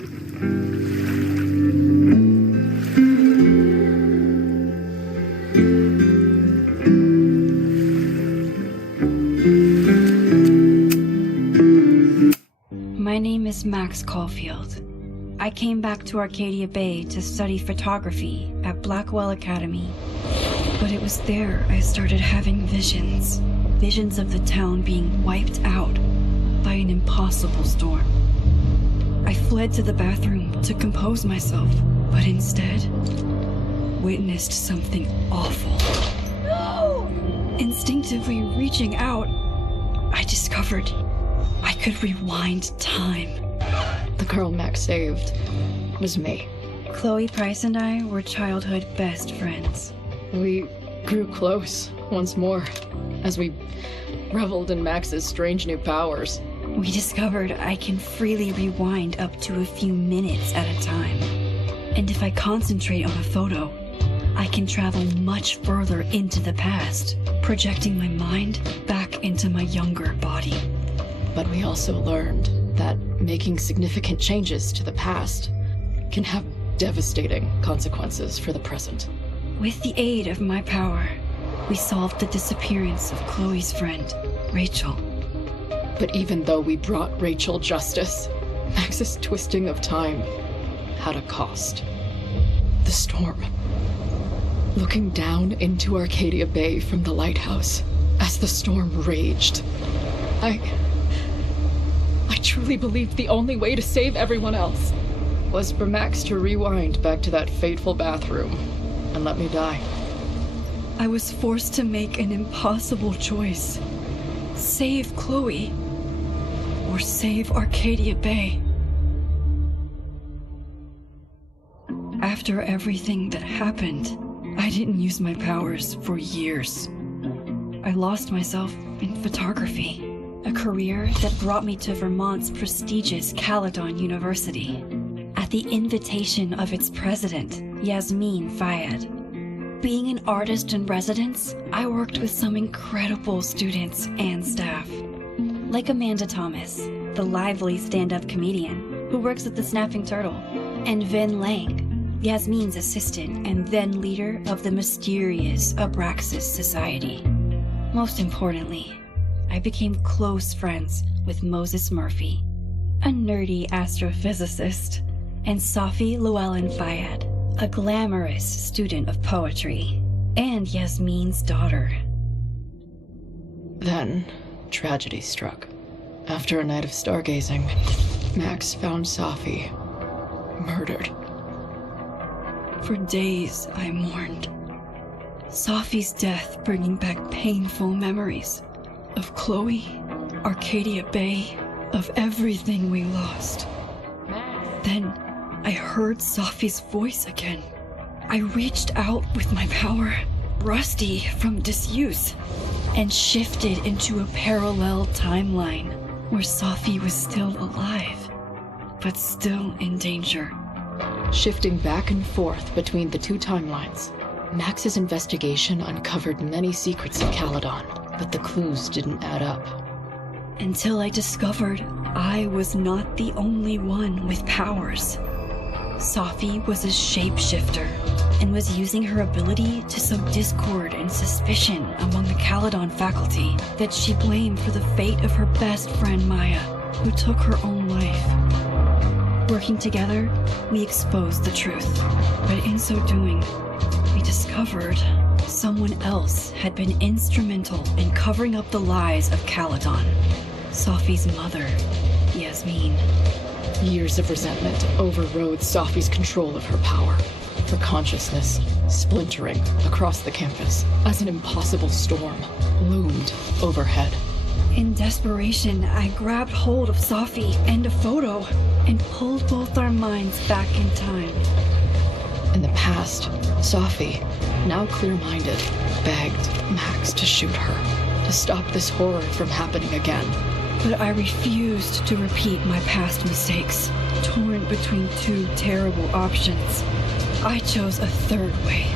My name is Max Caulfield. I came back to Arcadia Bay to study photography at Blackwell Academy. But it was there I started having visions. Visions of the town being wiped out by an impossible storm. I fled to the bathroom to compose myself, but instead witnessed something awful. No! Instinctively reaching out, I discovered I could rewind time. The girl Max saved was me. Chloe Price and I were childhood best friends. We grew close once more as we reveled in Max's strange new powers. We discovered I can freely rewind up to a few minutes at a time. And if I concentrate on a photo, I can travel much further into the past, projecting my mind back into my younger body. But we also learned that making significant changes to the past can have devastating consequences for the present. With the aid of my power, we solved the disappearance of Chloe's friend, Rachel. But even though we brought Rachel justice, Max's twisting of time had a cost. The storm. Looking down into Arcadia Bay from the lighthouse as the storm raged, I truly believed the only way to save everyone else was for Max to rewind back to that fateful bathroom and let me die. I was forced to make an impossible choice. Save Chloe, or save Arcadia Bay. After everything that happened, I didn't use my powers for years. I lost myself in photography, a career that brought me to Vermont's prestigious Caledon University, at the invitation of its president, Yasmin Fayed. Being an artist in residence, I worked with some incredible students and staff, like Amanda Thomas, the lively stand-up comedian who works at the Snapping Turtle, and Vin Lang, Yasmin's assistant and then leader of the mysterious Abraxas Society. Most importantly, I became close friends with Moses Murphy, a nerdy astrophysicist, and Safi Llewellyn Fayed, a glamorous student of poetry, and Yasmin's daughter. Then, tragedy struck. After a night of stargazing, Max found Safi murdered. For days, I mourned. Safi's death bringing back painful memories of Chloe, Arcadia Bay, of everything we lost. Then, I heard Safi's voice again. I reached out with my power, rusty from disuse, and shifted into a parallel timeline where Safi was still alive, but still in danger. Shifting back and forth between the two timelines, Max's investigation uncovered many secrets of Caledon, but the clues didn't add up. Until I discovered I was not the only one with powers. Safi was a shapeshifter and was using her ability to sow discord and suspicion among the Caledon faculty that she blamed for the fate of her best friend Maya, who took her own life. Working together, we exposed the truth, but in so doing, we discovered someone else had been instrumental in covering up the lies of Caledon. Safi's mother, Yasmin. Years of resentment overrode Safi's control of her power, her consciousness splintering across the campus as an impossible storm loomed overhead. In desperation, I grabbed hold of Safi and a photo and pulled both our minds back in time. In the past, Safi, now clear-minded, begged Max to shoot her, to stop this horror from happening again. But I refused to repeat my past mistakes, torn between two terrible options. I chose a third way.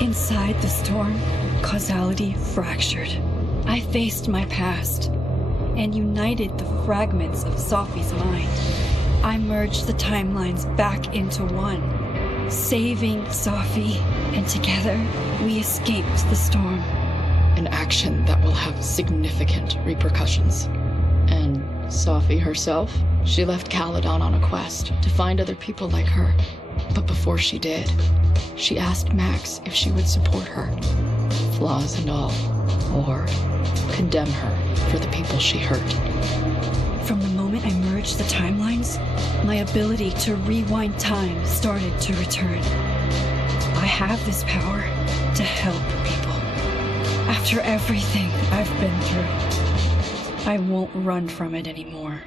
Inside the storm, causality fractured. I faced my past and united the fragments of Safi's mind. I merged the timelines back into one, saving Safi, and together we escaped the storm. An action that will have significant repercussions. And Safi herself? She left Caledon on a quest to find other people like her. But before she did, she asked Max if she would support her, flaws and all, or condemn her for the people she hurt. From the moment I merged the timelines, my ability to rewind time started to return. I have this power to help people. After everything I've been through, I won't run from it anymore.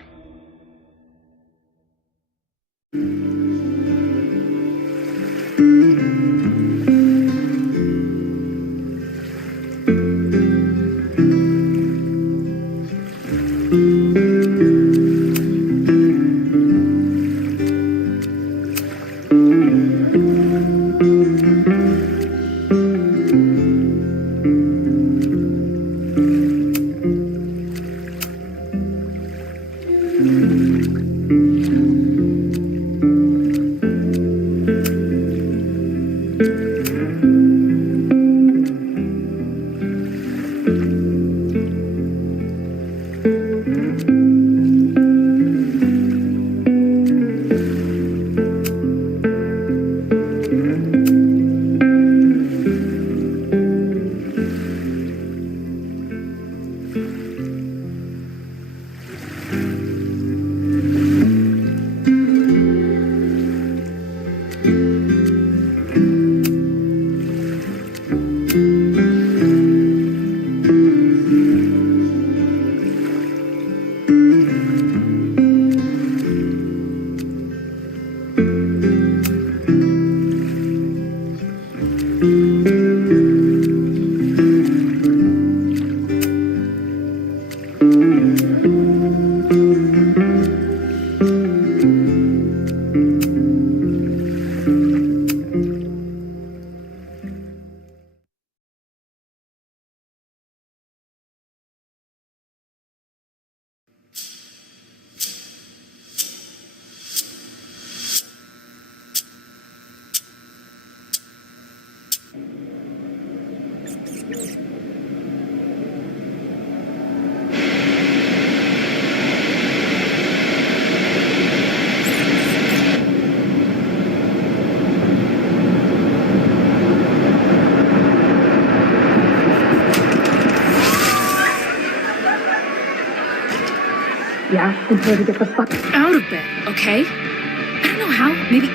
Yeah, I'm here to get the fuck Out of bed, okay? I don't know how. Maybe.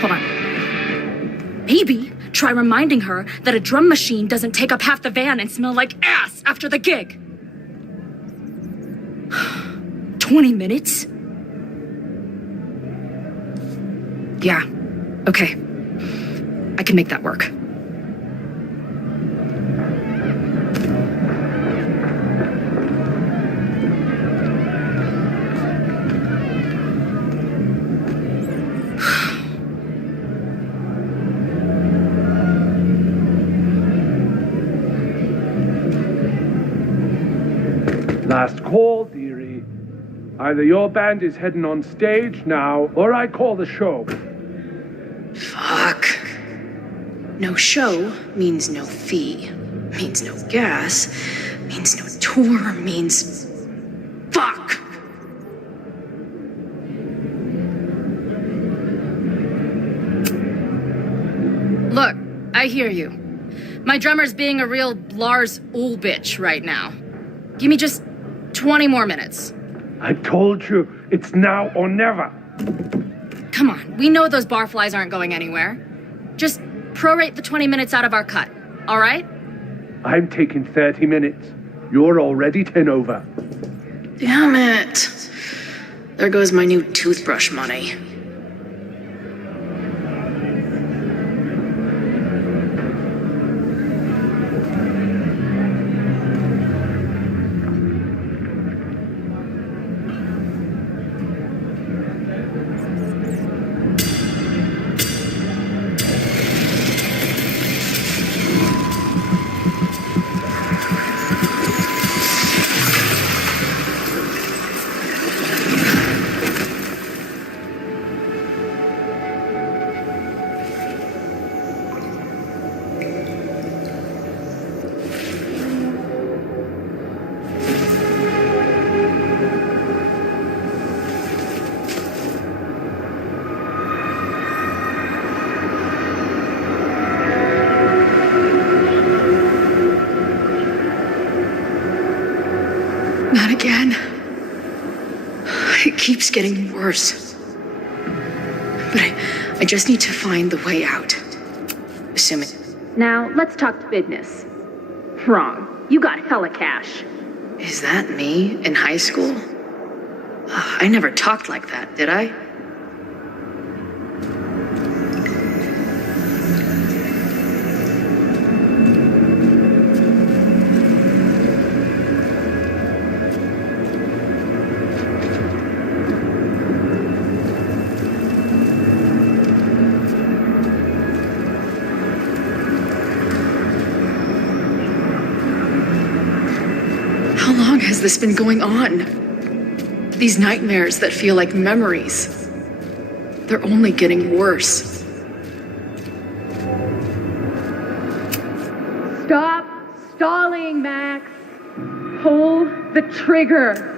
Hold on. Maybe try reminding her that a drum machine doesn't take up half the van and smell like ass after the gig. 20 minutes? Yeah, okay. I can make that work. Last call, dearie. Either your band is heading on stage now, or I call the show. Fuck. No show means no fee. Means no gas. Means no tour. Means... Fuck! Look, I hear you. My drummer's being a real Lars Ulrich bitch right now. Give me just 20 more minutes. I told you, it's now or never. Come on, we know those barflies aren't going anywhere. Just prorate the 20 minutes out of our cut, all right? I'm taking 30 minutes. You're already 10 over. Damn it. There goes my new toothbrush money. keeps getting worse. But I just need to find the way out. Assuming. Now, let's talk business. Wrong. You got hella cash. Is that me in high school? I never talked like that, did I? How long has this been going on? These nightmares that feel like memories. They're only getting worse. Stop stalling, Max. Pull the trigger.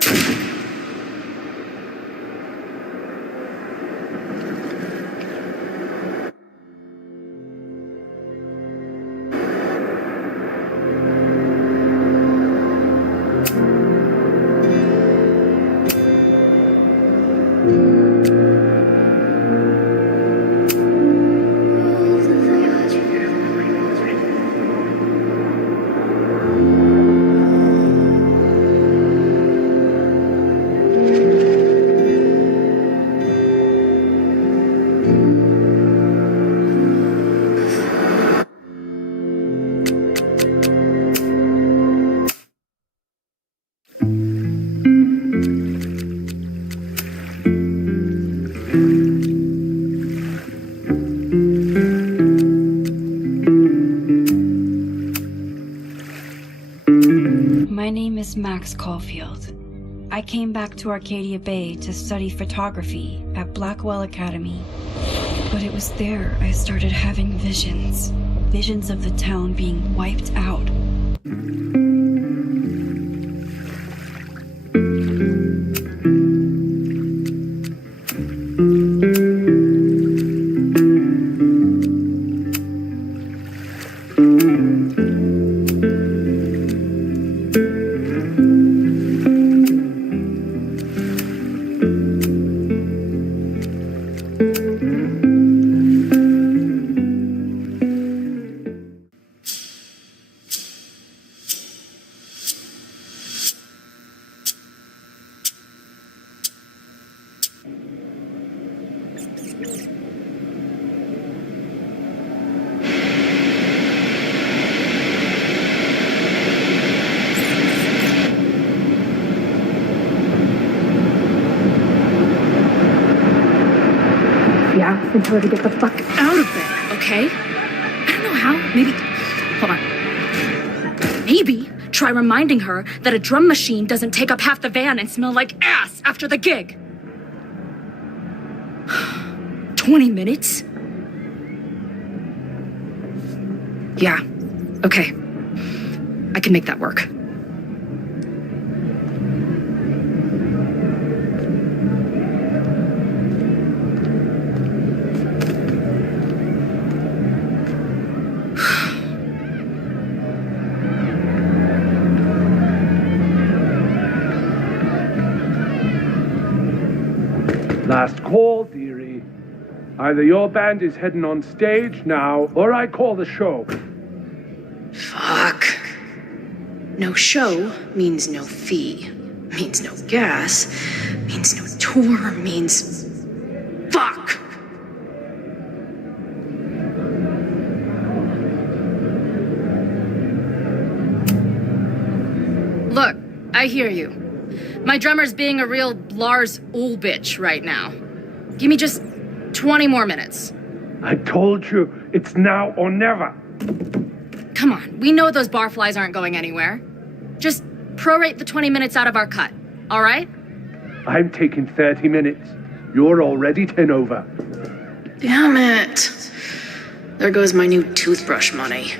My name is Max Caulfield. I came back to Arcadia Bay to study photography at Blackwell Academy. But it was there I started having visions. Visions of the town being wiped out. Asking her to get the fuck Out of there, okay? I don't know how. Maybe. Hold on. Maybe try reminding her that a drum machine doesn't take up half the van and smell like ass after the gig. 20 minutes? Yeah, okay. I can make that work. Last call, dearie. Either your band is heading on stage now, or I call the show. Fuck. No show means no fee. Means no gas. Means no tour. Means... Fuck! Look, I hear you. My drummer's being a real Lars Ulrich right now. Give me just 20 more minutes. I told you, it's now or never. Come on, we know those barflies aren't going anywhere. Just prorate the 20 minutes out of our cut, all right? I'm taking 30 minutes. You're already 10 over. Damn it. There goes my new toothbrush money.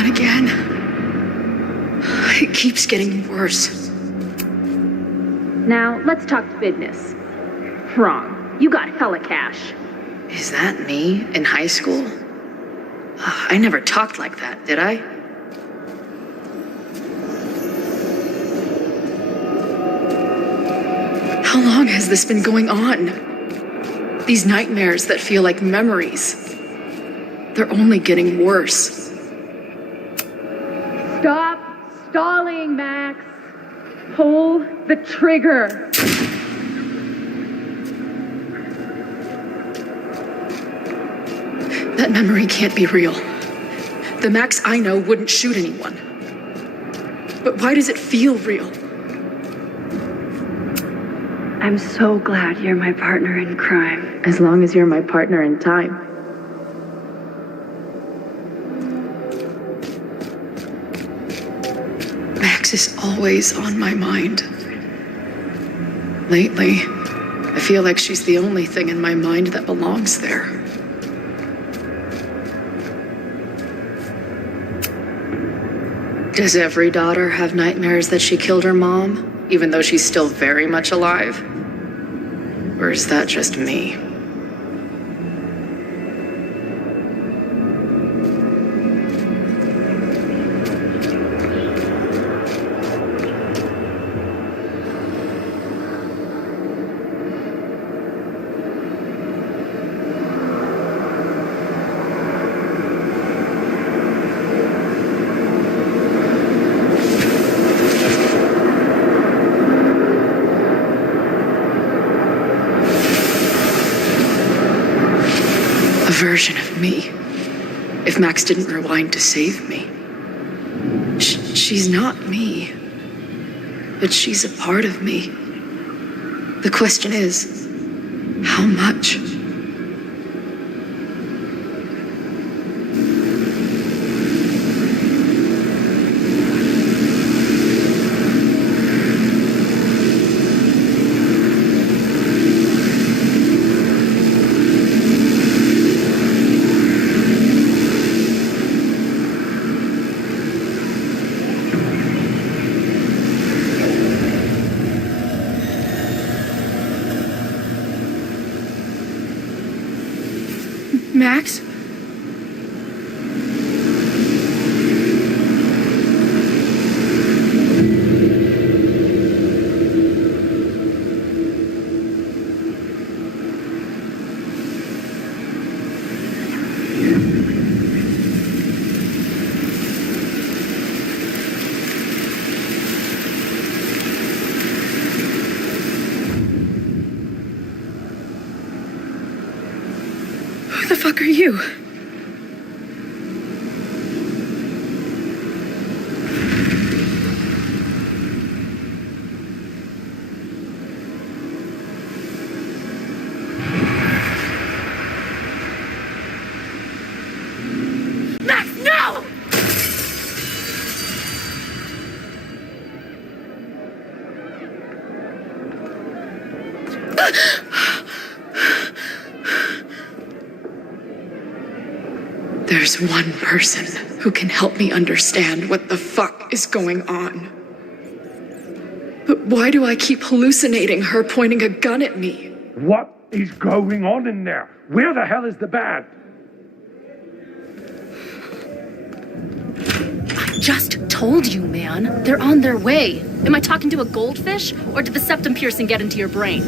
Not again. It keeps getting worse. Now, let's talk business. Wrong. You got hella cash. Is that me in high school? I never talked like that, did I? How long has this been going on? These nightmares that feel like memories. They're only getting worse. Stop stalling, Max. Pull the trigger. That memory can't be real. The Max I know wouldn't shoot anyone. But why does it feel real? I'm so glad you're my partner in crime. As long as you're my partner in time. Max is always on my mind. Lately, I feel like she's the only thing in my mind that belongs there. Does every daughter have nightmares that she killed her mom, even though she's still very much alive? Or is that just me? Version of me. If Max didn't rewind to save me. She's not me. But she's a part of me. The question is, how much? Max? Who the fuck are you? Max, no! There's one person who can help me understand what the fuck is going on. But why do I keep hallucinating her pointing a gun at me? What is going on in there? Where the hell is the band? Just told you, man. They're on their way. Am I talking to a goldfish, or did the septum piercing get into your brain?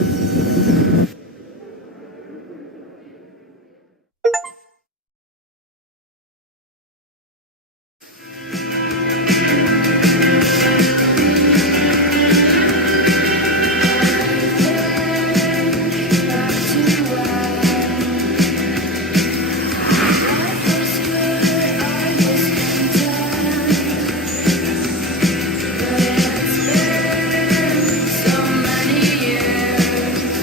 So many years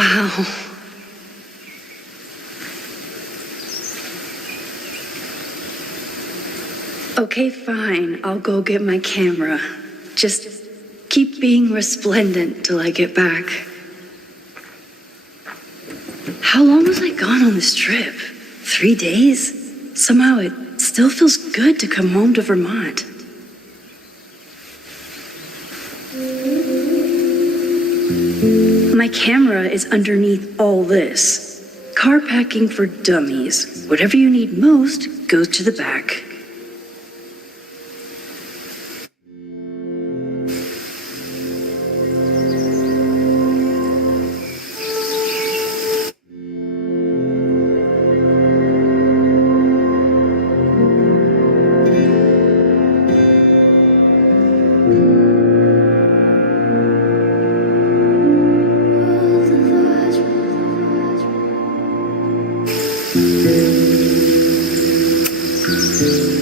Wow. Okay, fine. I'll go get my camera. Just keep being resplendent till I get back. How long was I gone on this trip? 3 days? Somehow it still feels good to come home to Vermont. My camera is underneath all this. Car packing for dummies. Whatever you need most goes to the back.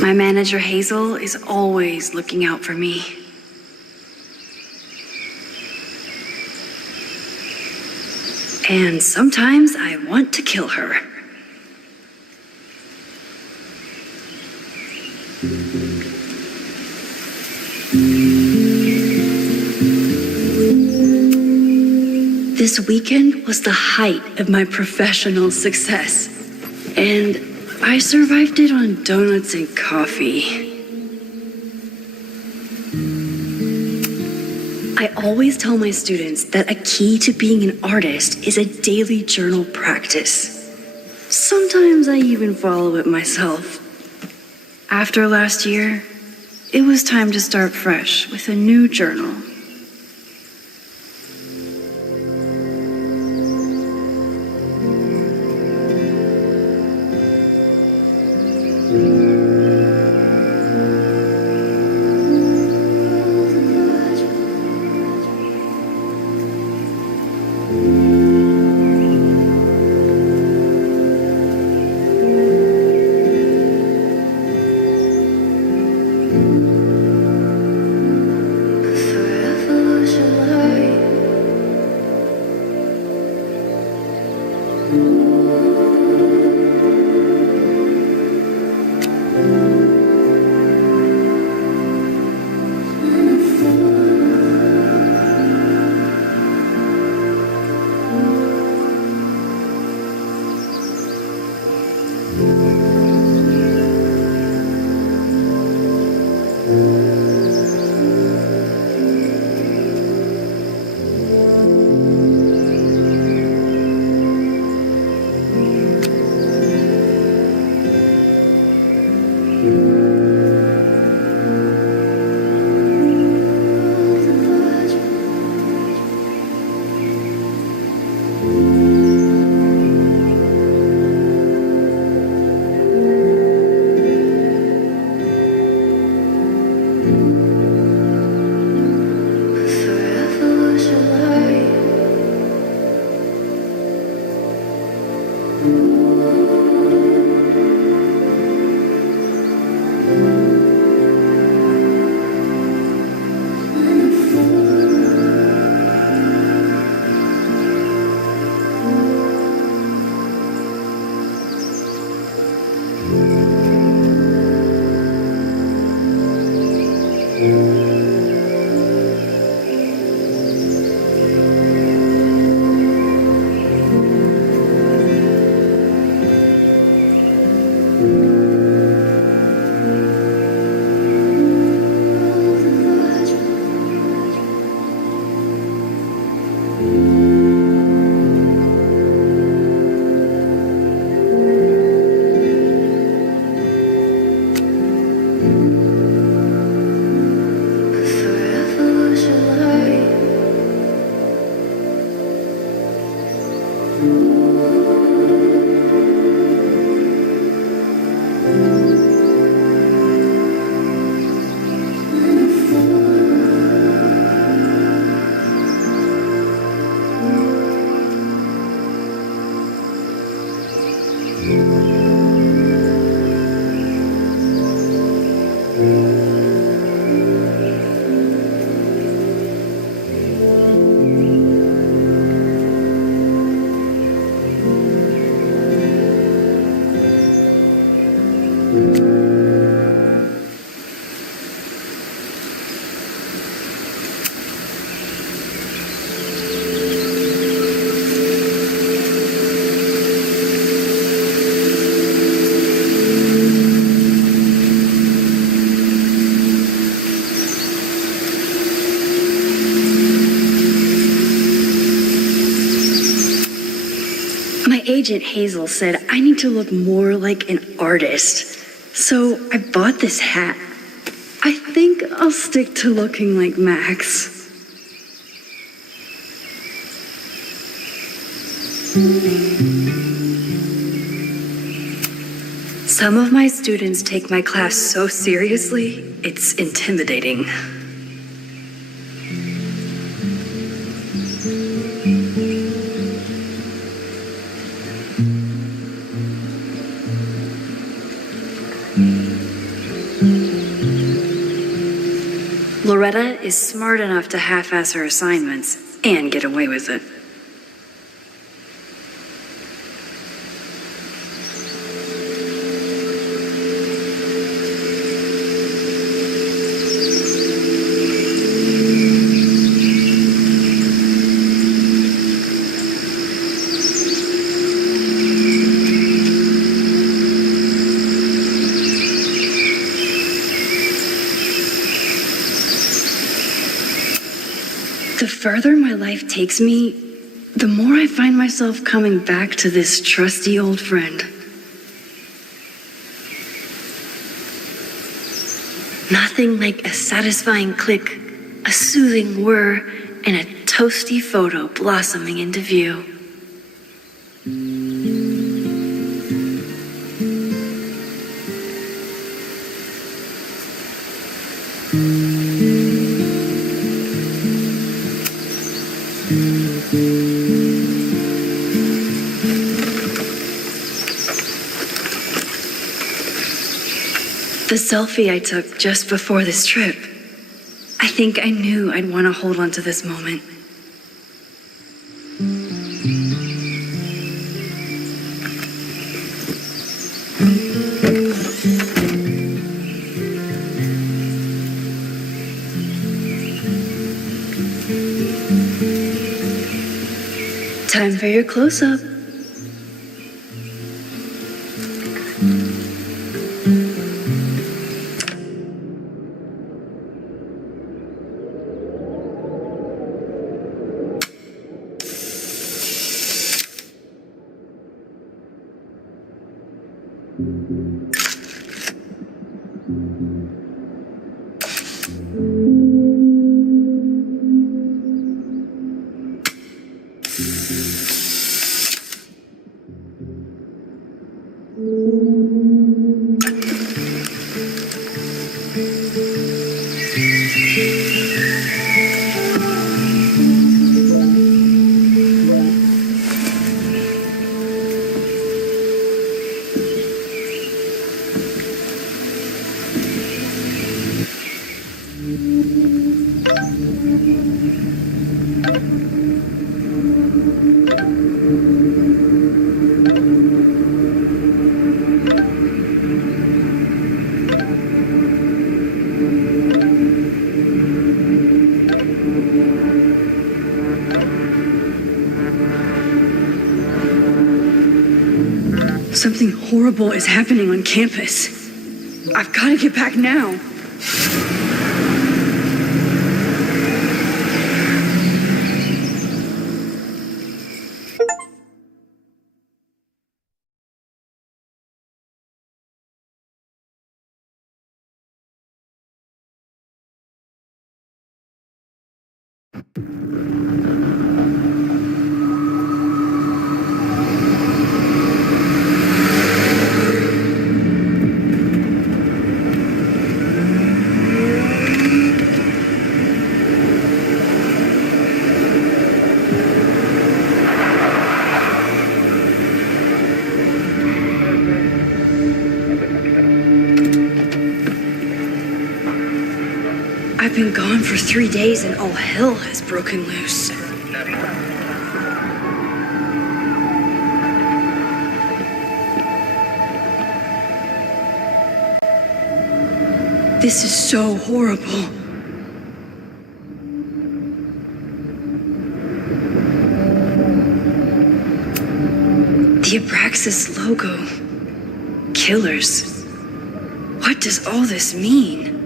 My manager Hazel is always looking out for me. And sometimes I want to kill her. This weekend was the height of my professional success, and I survived it on donuts and coffee. I always tell my students that a key to being an artist is a daily journal practice. Sometimes I even follow it myself. After last year, it was time to start fresh with a new journal. My agent Hazel said I need to look more like an artist. So I bought this hat. I think I'll stick to looking like Max. Some of my students take my class so seriously, it's intimidating. Loretta is smart enough to half-ass her assignments and get away with it. The further my life takes me, the more I find myself coming back to this trusty old friend. Nothing like a satisfying click, a soothing whir, and a toasty photo blossoming into view. The selfie I took just before this trip. I think I knew I'd want to hold on to this moment. Time for your close-up. Something horrible is happening on campus. I've got to get back now. I've been gone for 3 days and all hell has broken loose. This is so horrible. The Abraxas logo. Killers. What does all this mean?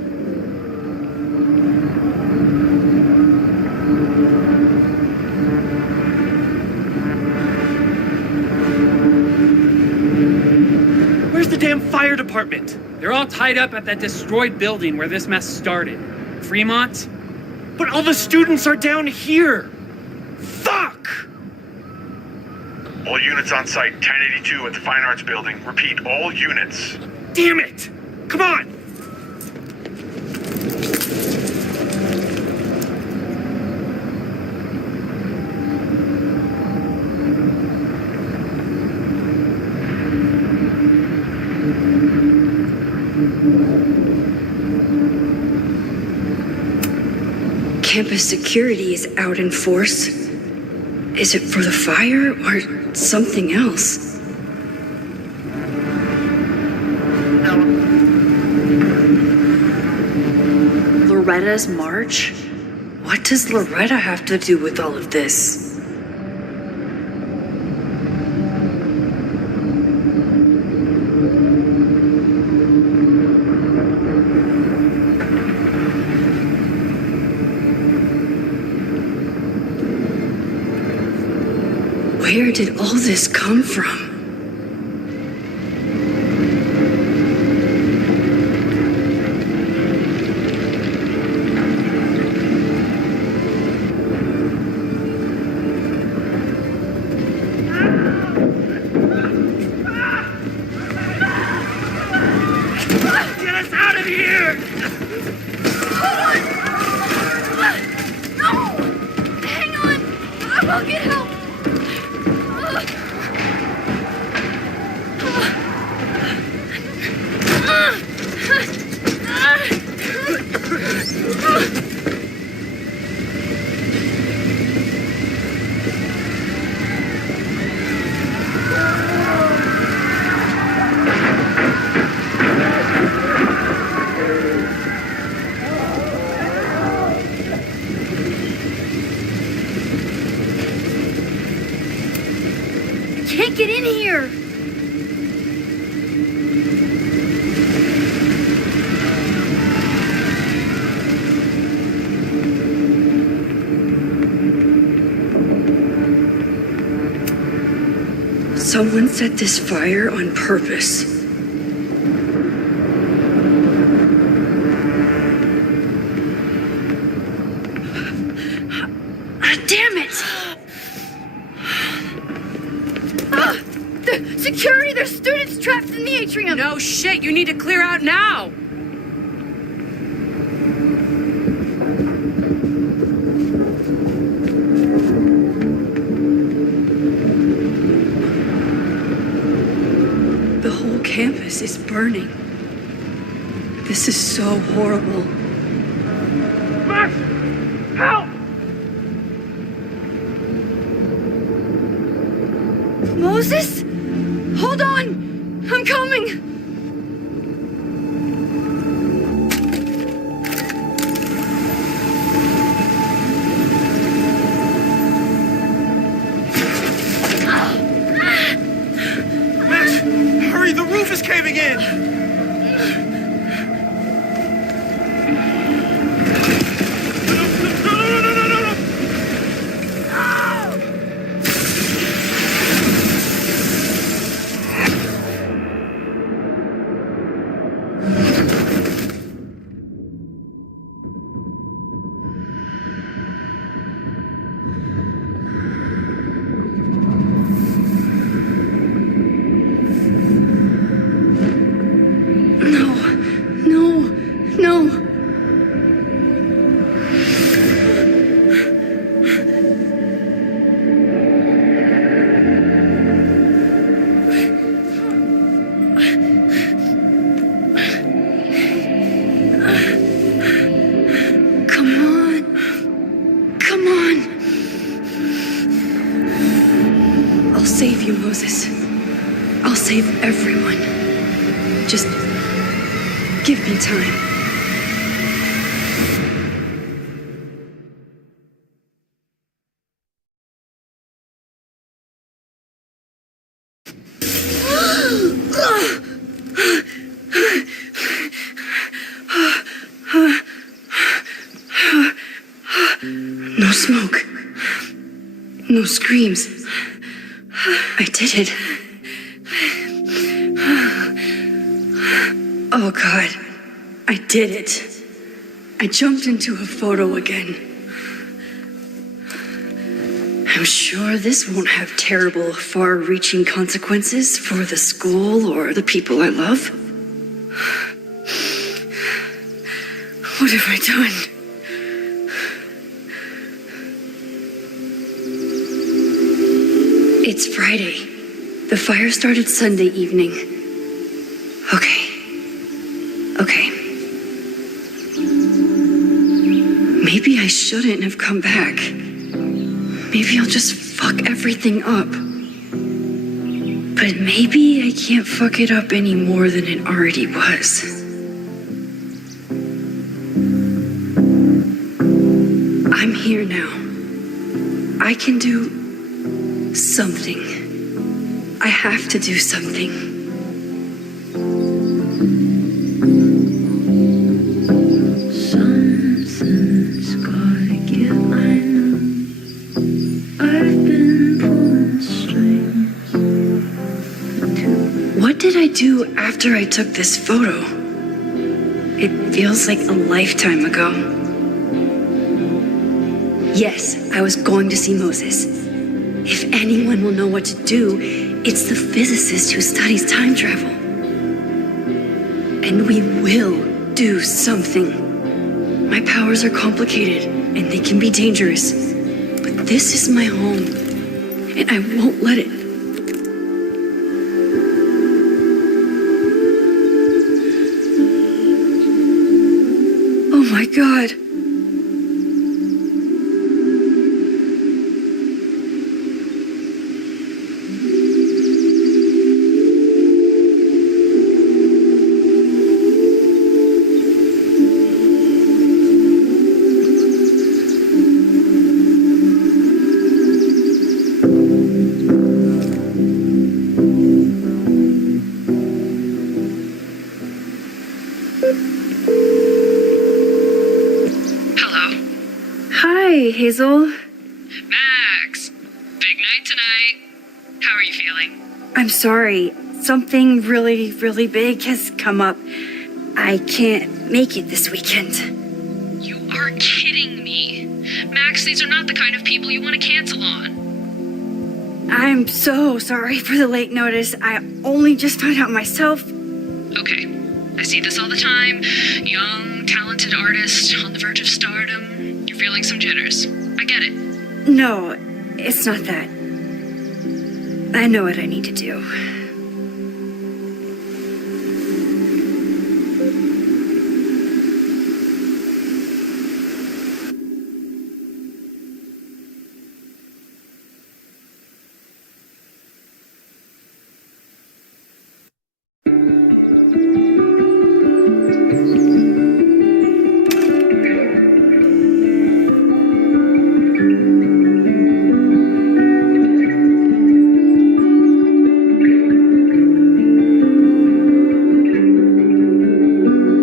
Where's the damn fire department? They're all tied up at that destroyed building where this mess started. Fremont? But all the students are down here! Fuck! All units on site, 1082 at the Fine Arts Building. Repeat, all units. Damn it! Come on! Campus security is out in force. Is it for the fire or something else? Loretta's march? What does Loretta have to do with all of this? Where did all this come from? Get us out of here! No! Hang on! I'll get help! Can't get in here! Someone set this fire on purpose. Damn it! The security! There's students trapped in the atrium! No shit, you need to clear out now! The whole campus is burning. This is so horrible. Max! Help! Moses? Hold on! I'm coming! Max, hurry, the roof is caving in! I'll save you, Moses. I'll save everyone. Just give me time. No screams. I did it. Oh God, I did it. I jumped into a photo again. I'm sure this won't have terrible, far-reaching consequences for the school or the people I love. What have I done? It's Friday. The fire started Sunday evening. Okay. Maybe I shouldn't have come back. Maybe I'll just fuck everything up. But maybe I can't fuck it up any more than it already was. I'm here now. I can do something. I have to do something. Something's gotta give, I know. I've been pulling strings. What did I do after I took this photo? It feels like a lifetime ago. Yes, I was going to see Moses. If anyone will know what to do, it's the physicist who studies time travel. And we will do something. My powers are complicated, and they can be dangerous. But this is my home, and I won't let it. Oh my God. Hazel? Max! Big night tonight. How are you feeling? I'm sorry. Something really, really big has come up. I can't make it this weekend. You are kidding me. Max, these are not the kind of people you want to cancel on. I'm so sorry for the late notice. I only just found out myself. Okay. I see this all the time. Young, talented artist on the verge of stardom. You're feeling some jitters. I get it. No, it's not that. I know what I need to do.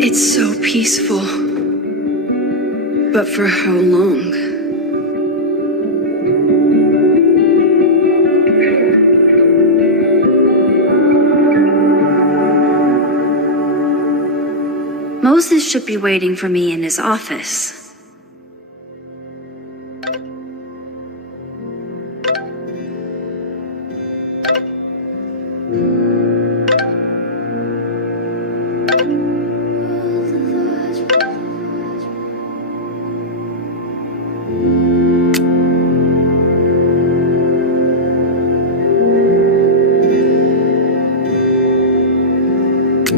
It's so peaceful. But for how long? Moses should be waiting for me in his office.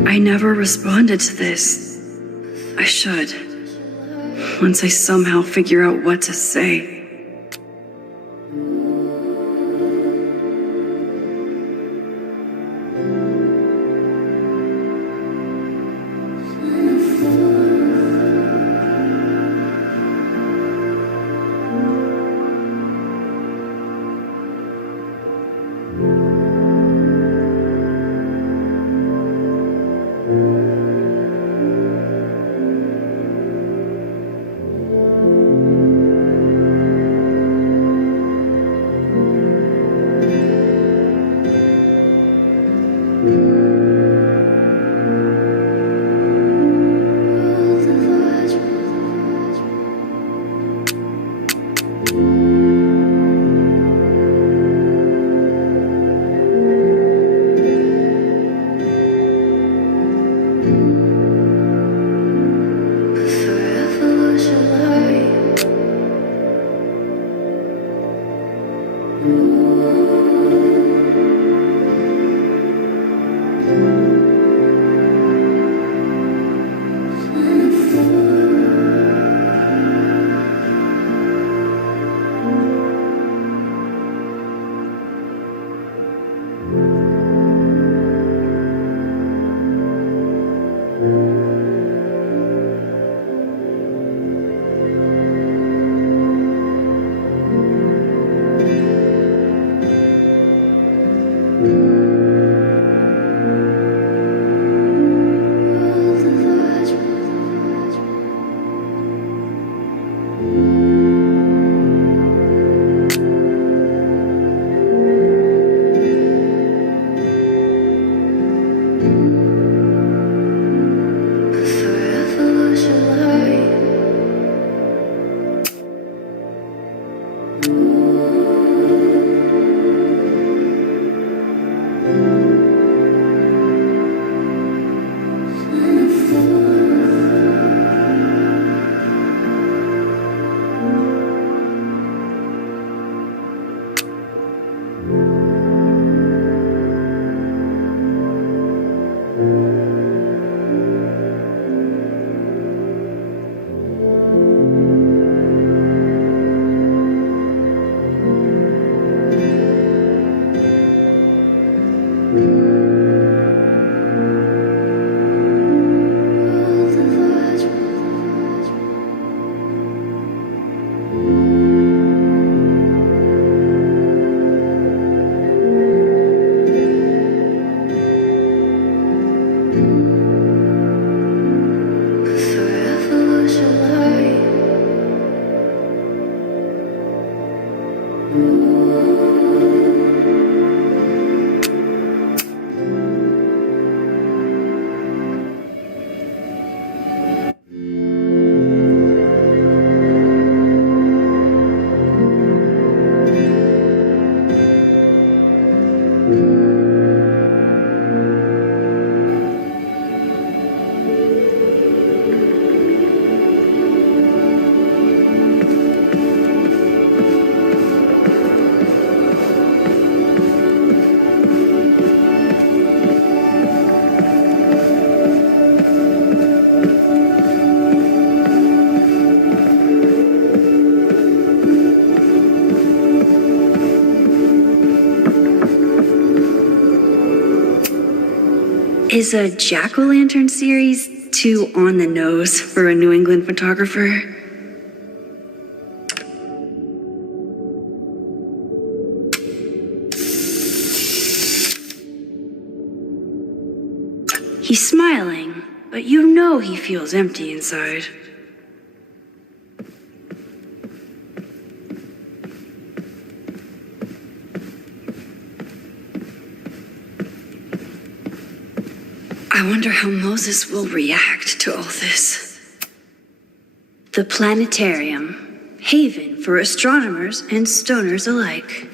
I never responded to this. I should. Once I somehow figure out what to say. Is a jack-o'-lantern series too on the nose for a New England photographer? He's smiling, but you know he feels empty inside. I wonder how Moses will react to all this. The planetarium, haven for astronomers and stoners alike.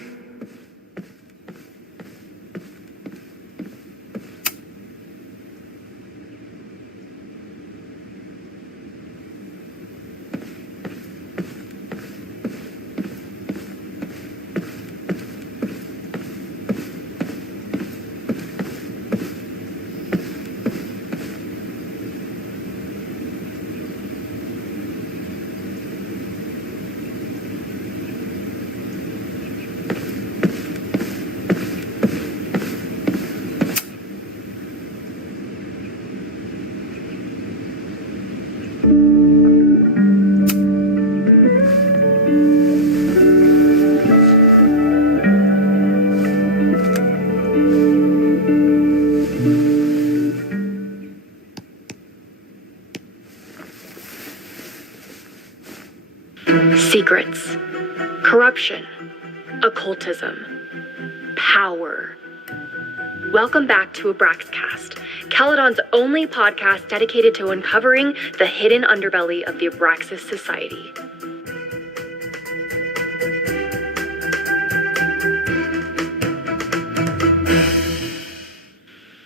Secrets, corruption, occultism, power. Welcome back to Abraxcast, Caledon's only podcast dedicated to uncovering the hidden underbelly of the Abraxas Society.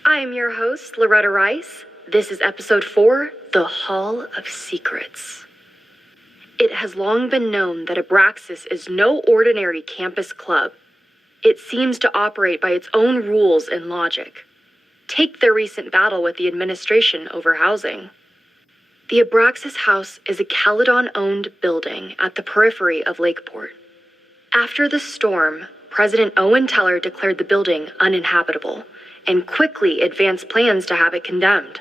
I am your host, Loretta Rice, This is episode 4, The Hall of Secrets. It has long been known that Abraxas is no ordinary campus club. It seems to operate by its own rules and logic. Take their recent battle with the administration over housing. The Abraxas House is a Caledon-owned building at the periphery of Lakeport. After the storm, President Owen Teller declared the building uninhabitable and quickly advanced plans to have it condemned.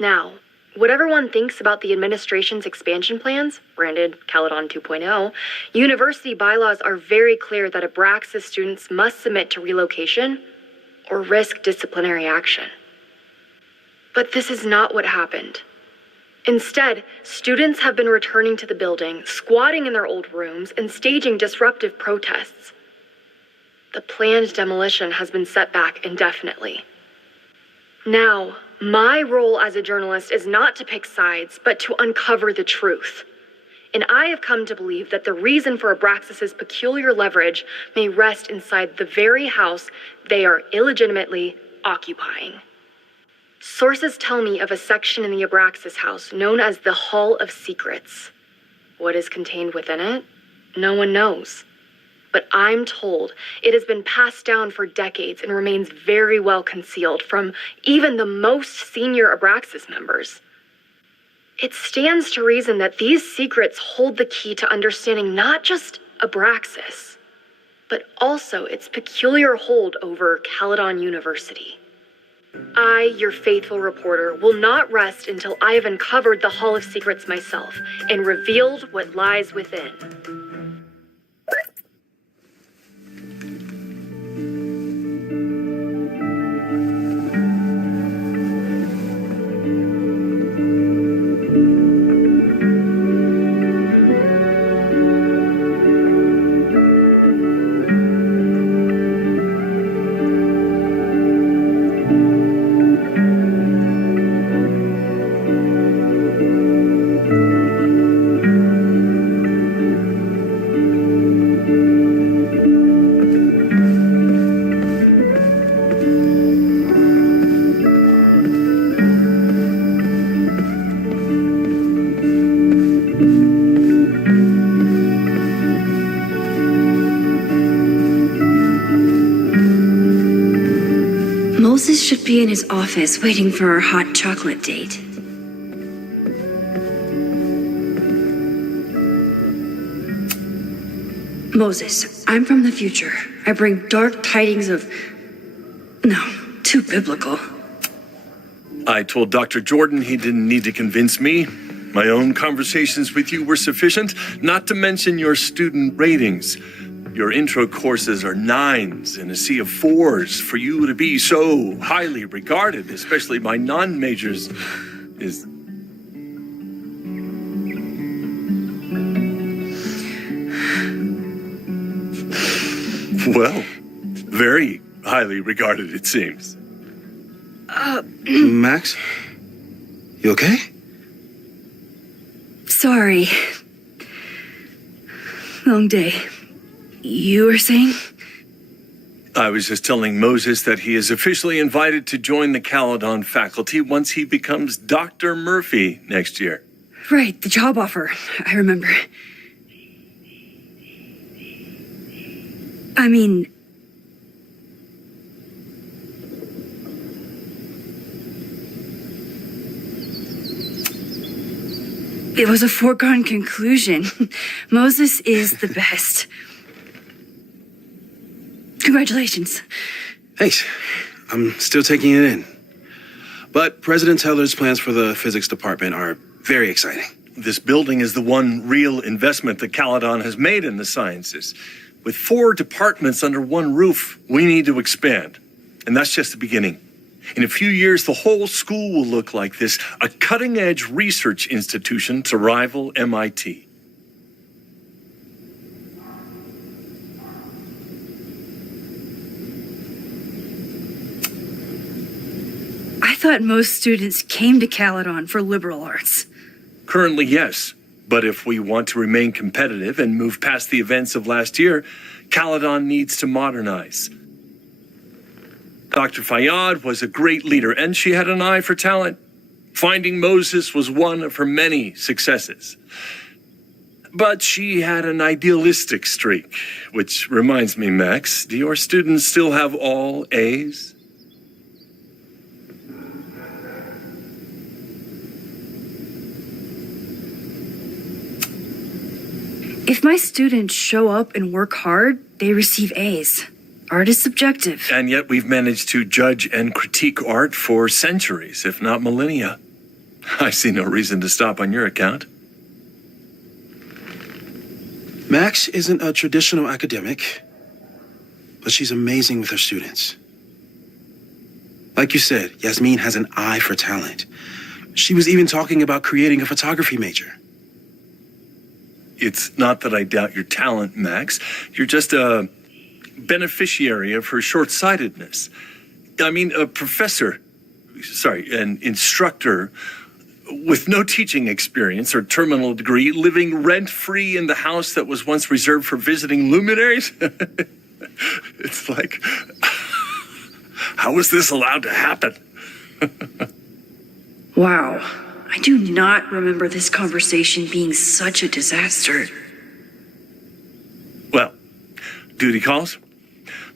Now, whatever one thinks about the administration's expansion plans, branded Caledon 2.0, university bylaws are very clear that Abraxas students must submit to relocation or risk disciplinary action. But this is not what happened. Instead, students have been returning to the building, squatting in their old rooms, and staging disruptive protests. The planned demolition has been set back indefinitely. Now, my role as a journalist is not to pick sides, but to uncover the truth. And I have come to believe that the reason for Abraxas's peculiar leverage may rest inside the very house they are illegitimately occupying. Sources tell me of a section in the Abraxas house known as the Hall of Secrets. What is contained within it? No one knows. But I'm told it has been passed down for decades and remains very well concealed from even the most senior Abraxas members. It stands to reason that these secrets hold the key to understanding not just Abraxas, but also its peculiar hold over Caledon University. I, your faithful reporter, will not rest until I have uncovered the Hall of Secrets myself and revealed what lies within. Moses should be in his office waiting for our hot chocolate date. Moses, I'm from the future. I bring dark tidings of... No, too biblical. I told Dr. Jordan he didn't need to convince me. My own conversations with you were sufficient, not to mention your student ratings. Your intro courses are 9s in a sea of 4s. For you to be so highly regarded, especially by non-majors, is... Well, very highly regarded, it seems. Max? You okay? Sorry. Long day. You were saying? I was just telling Moses that he is officially invited to join the Caledon faculty once he becomes Dr. Murphy next year. Right, the job offer. I remember. I mean... It was a foregone conclusion. Moses is the best. Congratulations. Thanks. I'm still taking it in. But President Teller's plans for the physics department are very exciting. This building is the one real investment that Caledon has made in the sciences. With 4 departments under one roof, we need to expand. And that's just the beginning. In a few years, the whole school will look like this, a cutting-edge research institution to rival MIT. I thought most students came to Caledon for liberal arts. Currently, yes. But if we want to remain competitive and move past the events of last year, Caledon needs to modernize. Dr. Fayyad was a great leader, and she had an eye for talent. Finding Moses was one of her many successes. But she had an idealistic streak, which reminds me, Max, do your students still have all A's? If my students show up and work hard, they receive A's. Art is subjective. And yet we've managed to judge and critique art for centuries, if not millennia. I see no reason to stop on your account. Max isn't a traditional academic, but she's amazing with her students. Like you said, Yasmin has an eye for talent. She was even talking about creating a photography major. It's not that I doubt your talent, Max. You're just a beneficiary of her short-sightedness. I mean, an instructor with no teaching experience or terminal degree, living rent-free in the house that was once reserved for visiting luminaries? It's like, how was this allowed to happen? Wow. I do not remember this conversation being such a disaster. Well, duty calls.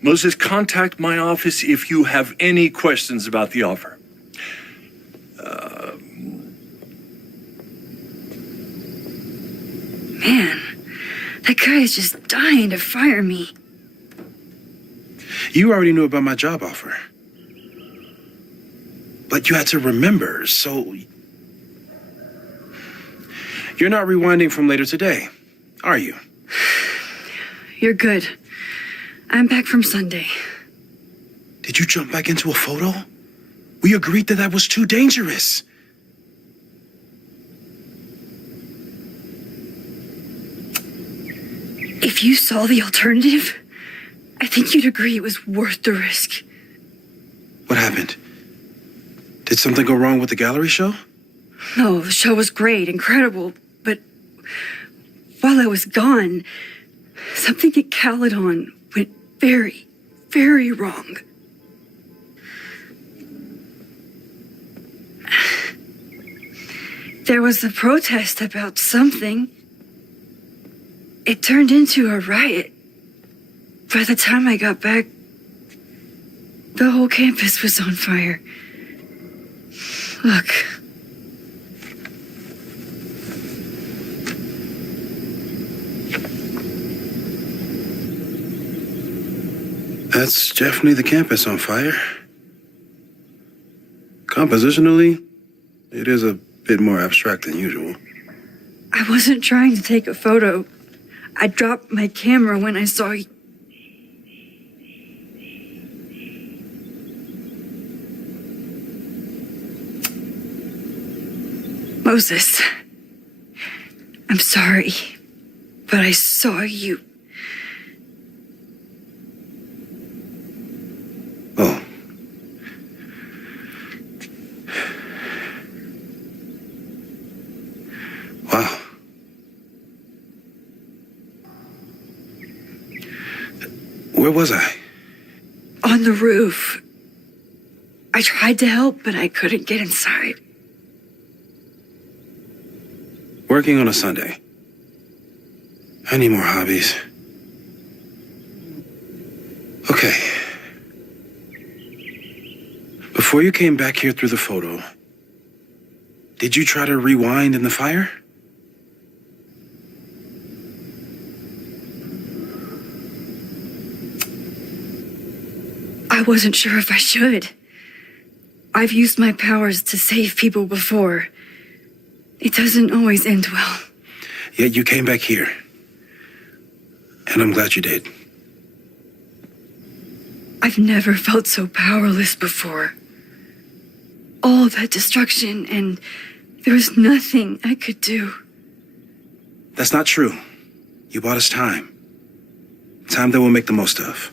Moses, contact my office if you have any questions about the offer. Man, that guy is just dying to fire me. You already knew about my job offer. But you had to remember, so... You're not rewinding from later today, are you? You're good. I'm back from Sunday. Did you jump back into a photo? We agreed that that was too dangerous. If you saw the alternative, I think you'd agree it was worth the risk. What happened? Did something go wrong with the gallery show? No, the show was great, incredible, but while I was gone, something at Caledon went very, very wrong. There was a protest about something. It turned into a riot. By the time I got back, the whole campus was on fire. Look. That's definitely the campus on fire. Compositionally, it is a bit more abstract than usual. I wasn't trying to take a photo. I dropped my camera when I saw you. Moses, I'm sorry, but I saw you. Oh. Wow. Where was I? On the roof. I tried to help, but I couldn't get inside. Working on a Sunday. I need more hobbies. Okay. Before you came back here through the photo, did you try to rewind in the fire? I wasn't sure if I should. I've used my powers to save people before. It doesn't always end well. Yet you came back here. And I'm glad you did. I've never felt so powerless before. All that destruction, and there was nothing I could do. That's not true. You bought us time. Time that we'll make the most of.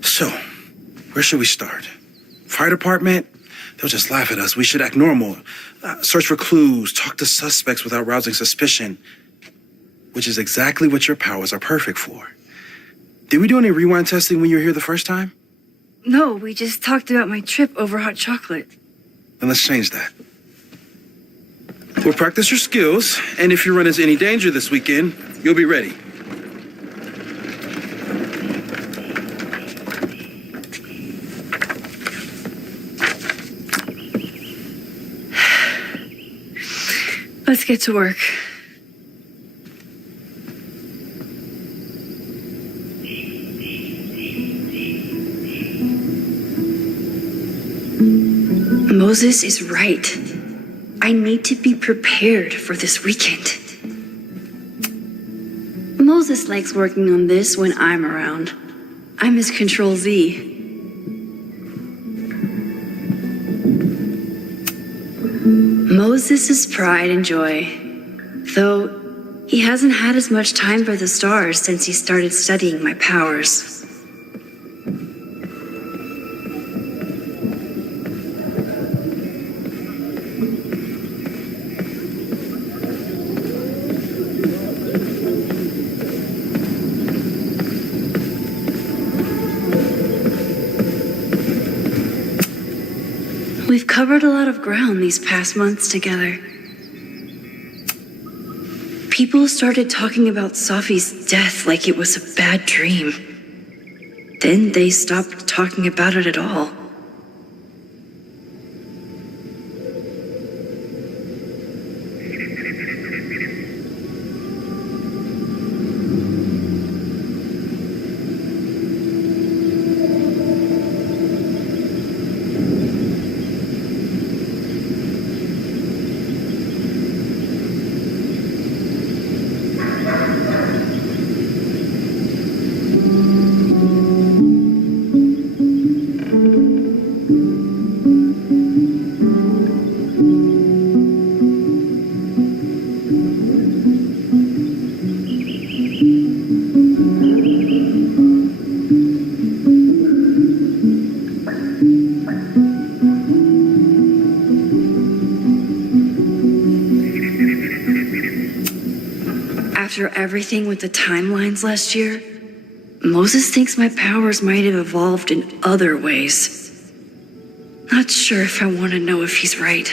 So, where should we start? Fire department? They'll just laugh at us. We should act normal. Search for clues, talk to suspects without rousing suspicion, which is exactly what your powers are perfect for. Did we do any rewind testing when you were here the first time? No, we just talked about my trip over hot chocolate. Then let's change that. We'll practice your skills, and if you run into any danger this weekend, you'll be ready. Let's get to work. Moses is right. I need to be prepared for this weekend. Moses likes working on this when I'm around. I'm his Control Z. Moses' pride and joy, though he hasn't had as much time for the stars since he started studying my powers. We've covered a lot of ground these past months together. People started talking about Safi's death like it was a bad dream. Then they stopped talking about it at all. After everything with the timelines last year, Moses thinks my powers might have evolved in other ways. Not sure if I want to know if he's right.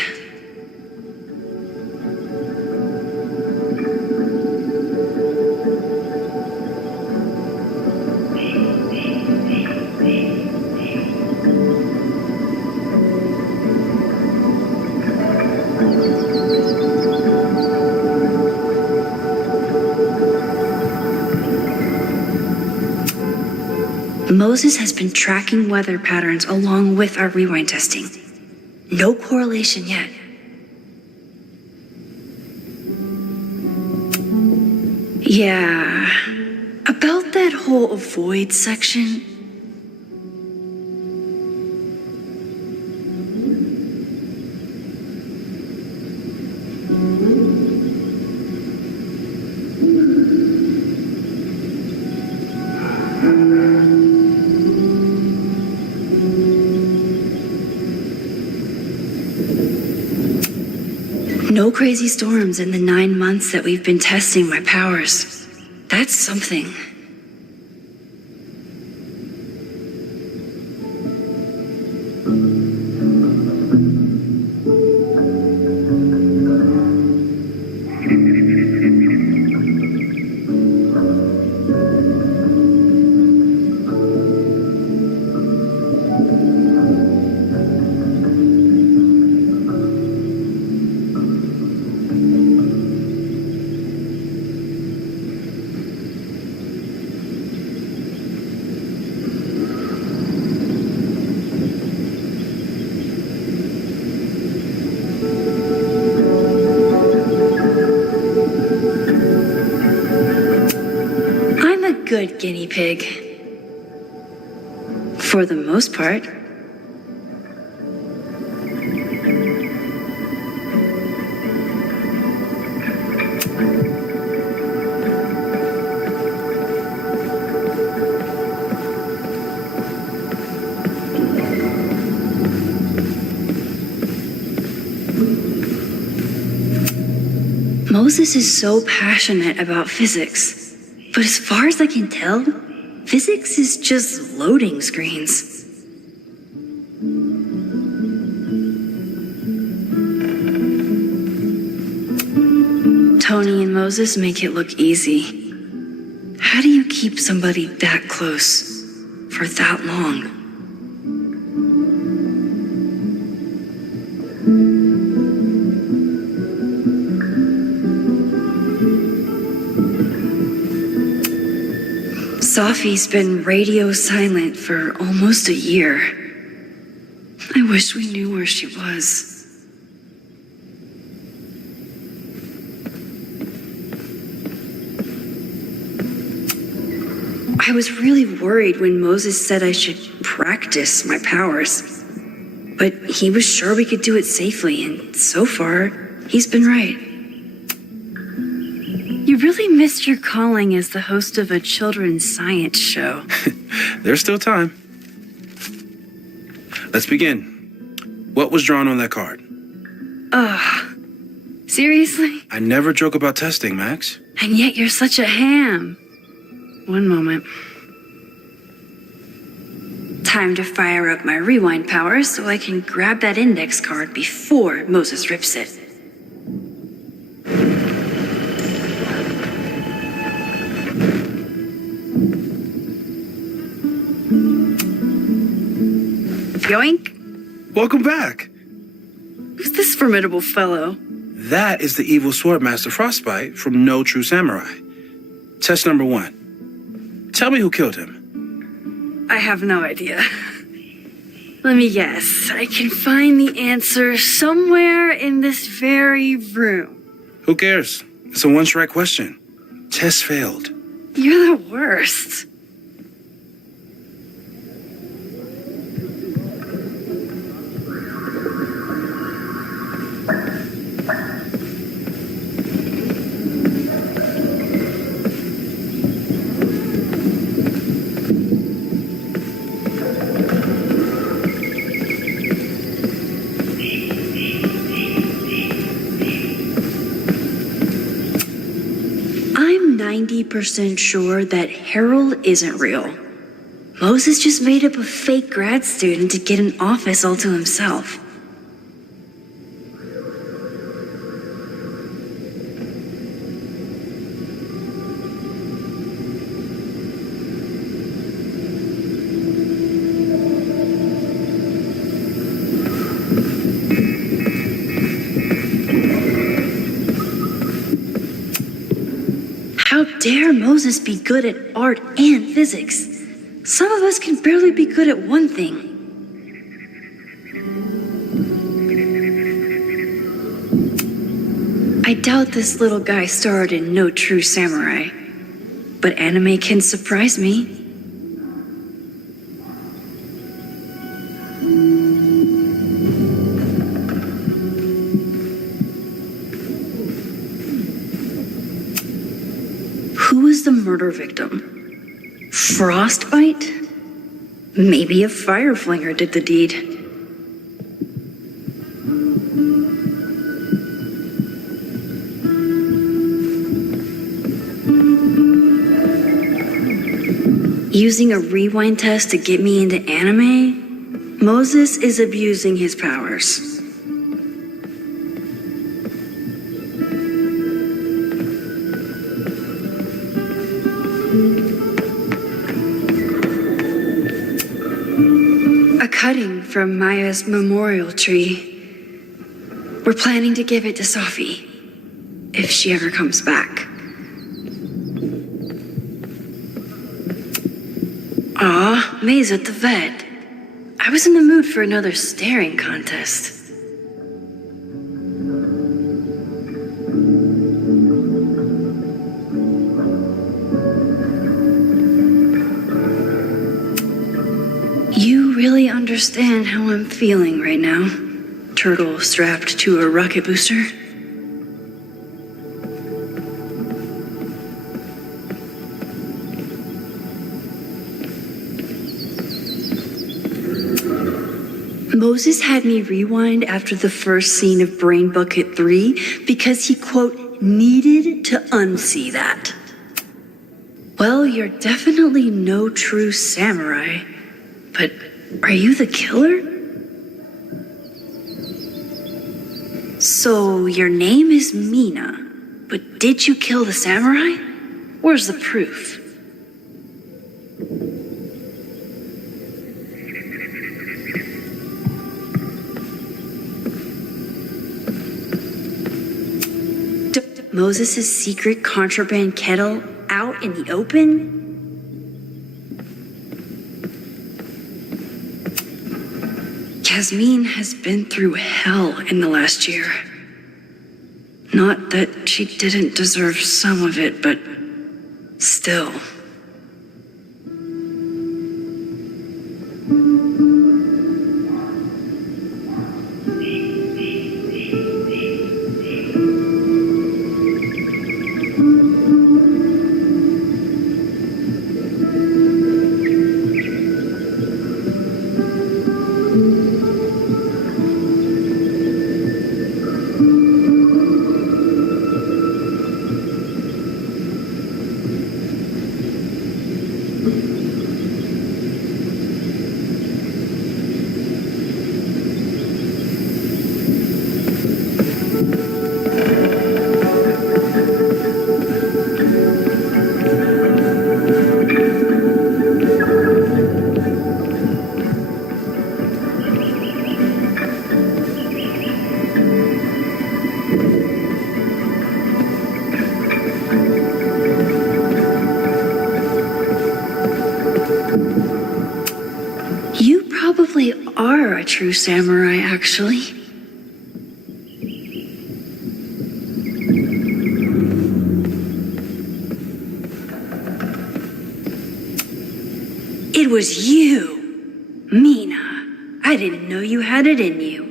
Moses has been tracking weather patterns along with our rewind testing. No correlation yet. Yeah, about that whole avoid section. No crazy storms in the 9 months that we've been testing my powers. That's something. Good guinea pig. For the most part. Moses is so passionate about physics. But as far as I can tell, physics is just loading screens. Tony and Moses make it look easy. How do you keep somebody that close for that long? Safi's been radio silent for almost a year. I wish we knew where she was. I was really worried when Moses said I should practice my powers. But he was sure we could do it safely, and so far, he's been right. You really missed your calling as the host of a children's science show. There's still time. Let's begin. What was drawn on that card? Seriously? I never joke about testing, Max. And yet you're such a ham. One moment. Time to fire up my rewind powers so I can grab that index card before Moses rips it. Yoink! Welcome back. Who's this formidable fellow? That is the evil Swordmaster Frostbite from No True Samurai. Test number 1. Tell me who killed him. I have no idea. Let me guess. I can find the answer somewhere in this very room. Who cares? It's a one-strike question. Test failed. You're the worst. I'm 90% sure that Harold isn't real. Moses just made up a fake grad student to get an office all to himself. How dare Moses be good at art and physics? Some of us can barely be good at one thing. I doubt this little guy starred in No True Samurai, but anime can surprise me. Who was the murder victim? Frostbite? Maybe a fire flinger did the deed. Using a rewind test to get me into anime? Moses is abusing his powers. A cutting from Maya's memorial tree. We're planning to give it to Safi, if she ever comes back. Aw, May's at the vet. I was in the mood for another staring contest. You really understand how I'm feeling right now, turtle strapped to a rocket booster? Moses had me rewind after the first scene of Brain Bucket 3 because he, quote, needed to unsee that. Well, you're definitely no true samurai, but are you the killer? So your name is Mina, But did you kill the samurai? Where's the proof? Moses' secret contraband kettle out in the open? Yasmin has been through hell in the last year. Not that she didn't deserve some of it, but still. You probably are a true samurai, actually. It was you, Mina. I didn't know you had it in you.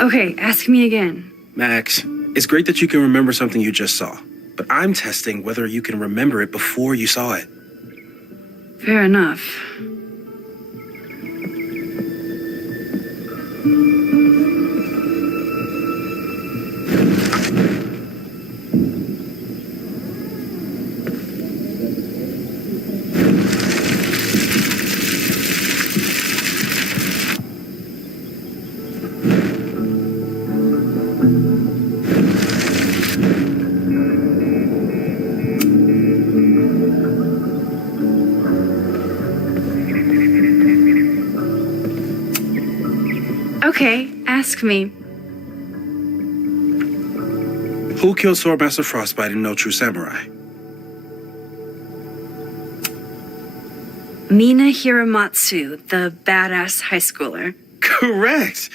Okay, ask me again. Max, it's great that you can remember something you just saw, but I'm testing whether you can remember it before you saw it. Fair enough. Okay, ask me. Who killed Swordmaster Frostbite in No True Samurai? Mina Hiramatsu, the badass high schooler. Correct!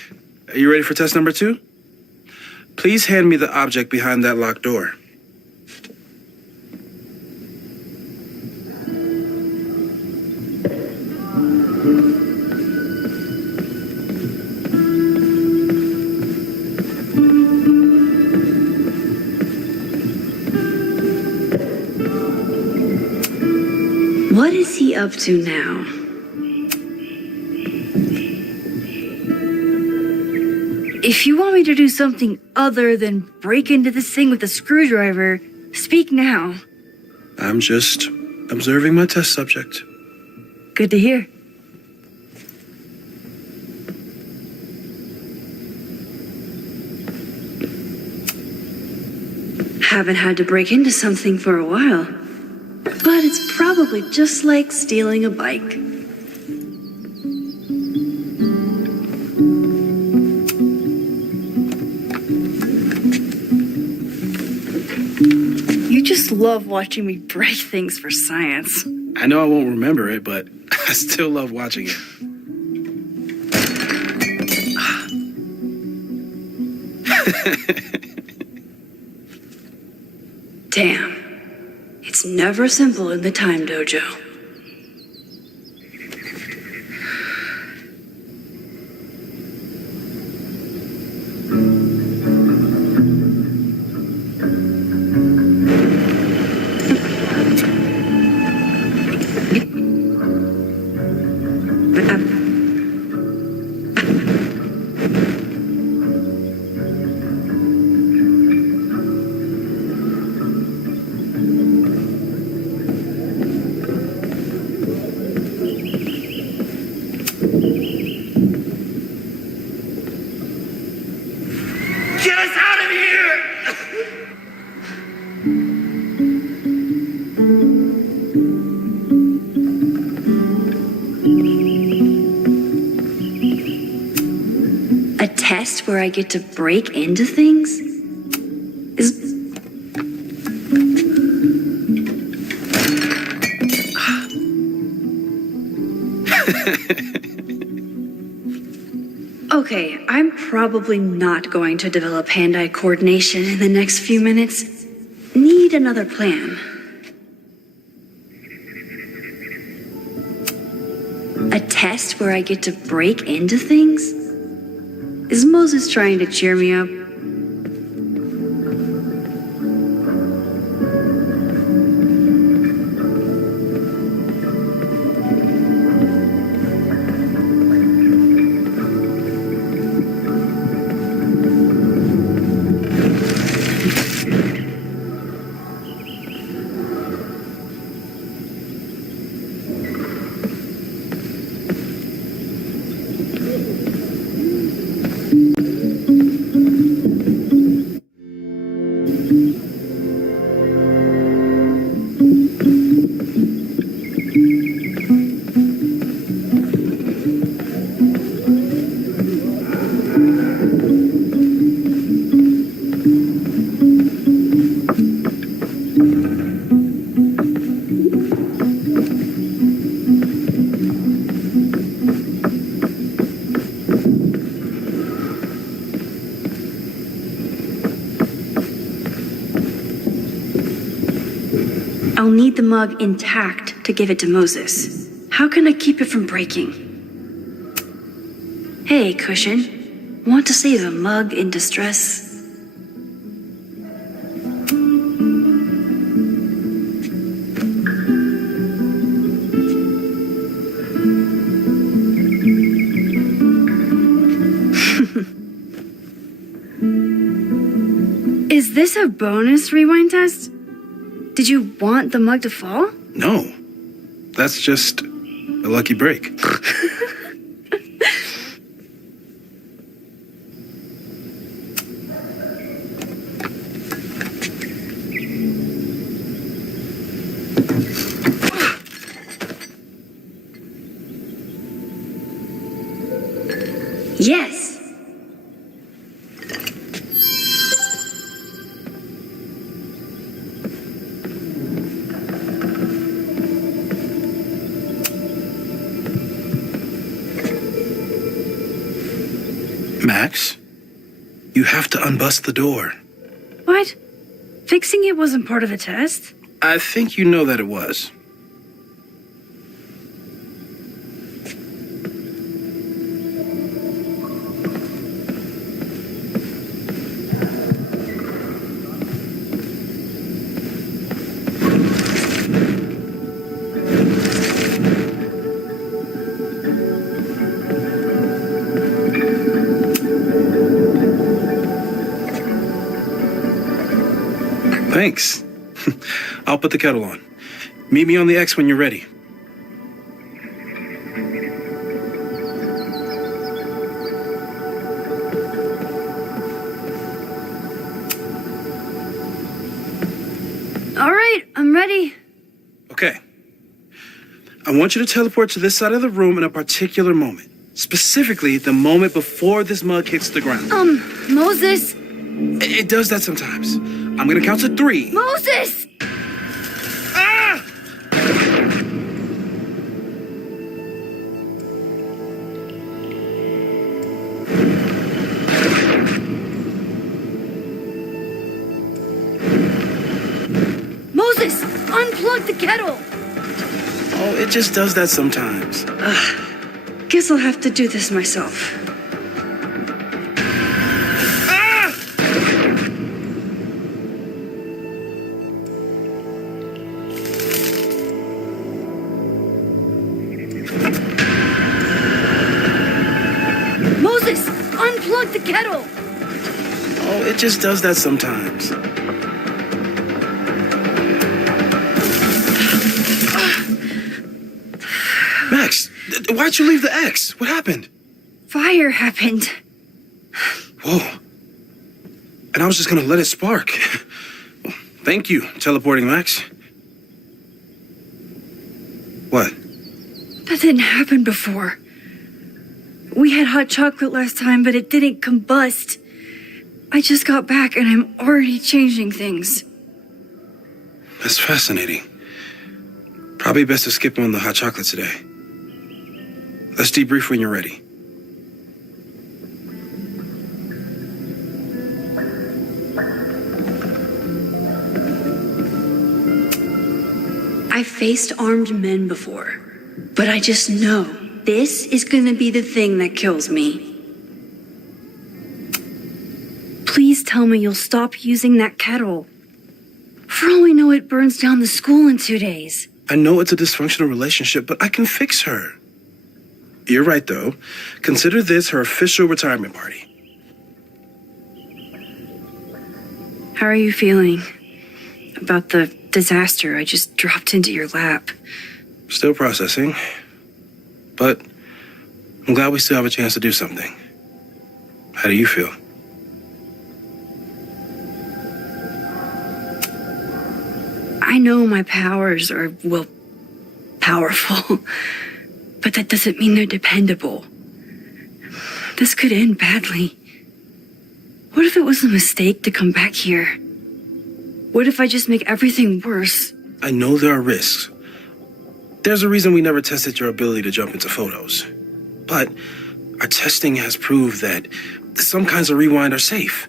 Are you ready for test number 2? Please hand me the object behind that locked door. What is he up to now? If you want me to do something other than break into this thing with a screwdriver, speak now. I'm just observing my test subject. Good to hear. Haven't had to break into something for a while. But it's probably just like stealing a bike. You just love watching me break things for science. I know I won't remember it, but I still love watching it. Damn. It's never simple in the time dojo. Get us out of here! A test where I get to break into things? Is... Okay, I'm probably not going to develop hand-eye coordination in the next few minutes. Need another plan. A test where I get to break into things? Is Moses trying to cheer me up? I'll need the mug intact to give it to Moses. How can I keep it from breaking? Hey, Cushion. Want to save a mug in distress? Is this a bonus rewind test? Did you want the mug to fall? No. That's just a lucky break. Yes. Max, you have to unbust the door. What? Fixing it wasn't part of the test? I think you know that it was. Thanks. I'll put the kettle on. Meet me on the X when you're ready. All right, I'm ready. Okay. I want you to teleport to this side of the room in a particular moment. Specifically, the moment before this mug hits the ground. Moses. It does that sometimes. I'm gonna count to 3. Moses! Ah! it just does that sometimes. Guess I'll have to do this myself. Moses, unplug the kettle! Oh, it just does that sometimes. Max, why'd you leave the X? What happened? Fire happened. Whoa. And I was just gonna let it spark. Thank you, teleporting Max. What? That didn't happen before. We had hot chocolate last time, but it didn't combust. I just got back and I'm already changing things. That's fascinating. Probably best to skip on the hot chocolate today. Let's debrief when you're ready. I've faced armed men before, but I just know this is gonna be the thing that kills me. Please tell me you'll stop using that kettle. For all we know, it burns down the school in 2 days. I know it's a dysfunctional relationship, but I can fix her. You're right, though. Consider this her official retirement party. How are you feeling about the disaster I just dropped into your lap? Still processing. But I'm glad we still have a chance to do something. How do you feel? I know my powers are, well, powerful, but that doesn't mean they're dependable. This could end badly. What if it was a mistake to come back here? What if I just make everything worse? I know there are risks. There's a reason we never tested your ability to jump into photos. But our testing has proved that some kinds of rewind are safe.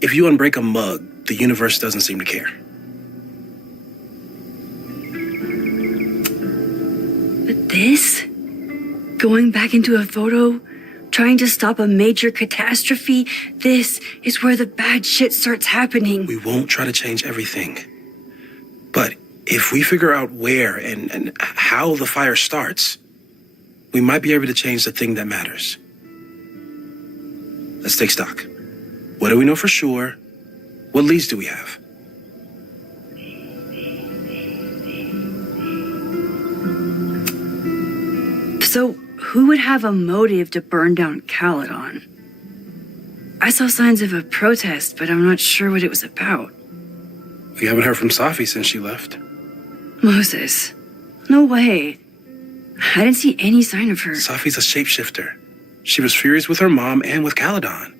If you unbreak a mug, the universe doesn't seem to care. But this? Going back into a photo? Trying to stop a major catastrophe? This is where the bad shit starts happening. We won't try to change everything. But if we figure out where and how the fire starts, we might be able to change the thing that matters. Let's take stock. What do we know for sure? What leads do we have? So, who would have a motive to burn down Caledon? I saw signs of a protest, but I'm not sure what it was about. We haven't heard from Safi since she left. Moses. No way. I didn't see any sign of her. Safi's a shapeshifter. She was furious with her mom and with Caledon.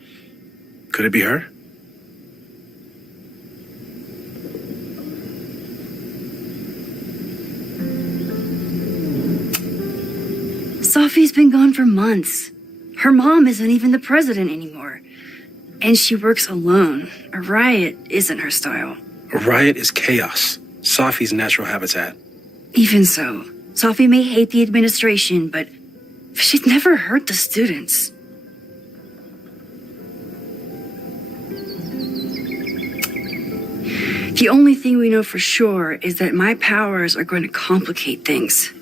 Could it be her? Safi's been gone for months. Her mom isn't even the president anymore. And she works alone. A riot isn't her style. A riot is chaos. Safi's natural habitat. Even so, Safi may hate the administration, but she'd never hurt the students. The only thing we know for sure is that my powers are going to complicate things.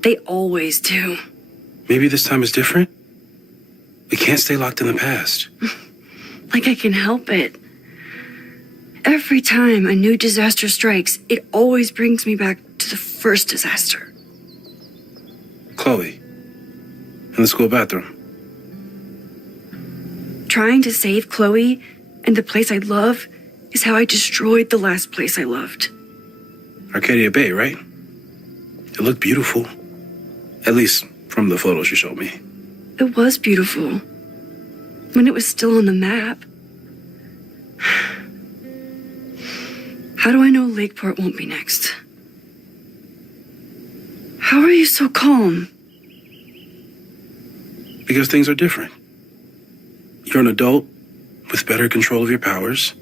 They always do. Maybe this time is different? We can't stay locked in the past. Like I can help it. Every time a new disaster strikes, it always brings me back to the first disaster. Chloe, in the school bathroom. Trying to save Chloe and the place I love is how I destroyed the last place I loved. Arcadia Bay, right? It looked beautiful. At least from the photos you showed me. It was beautiful. When it was still on the map. How do I know Lakeport won't be next? How are you so calm? Because things are different. You're an adult with better control of your powers.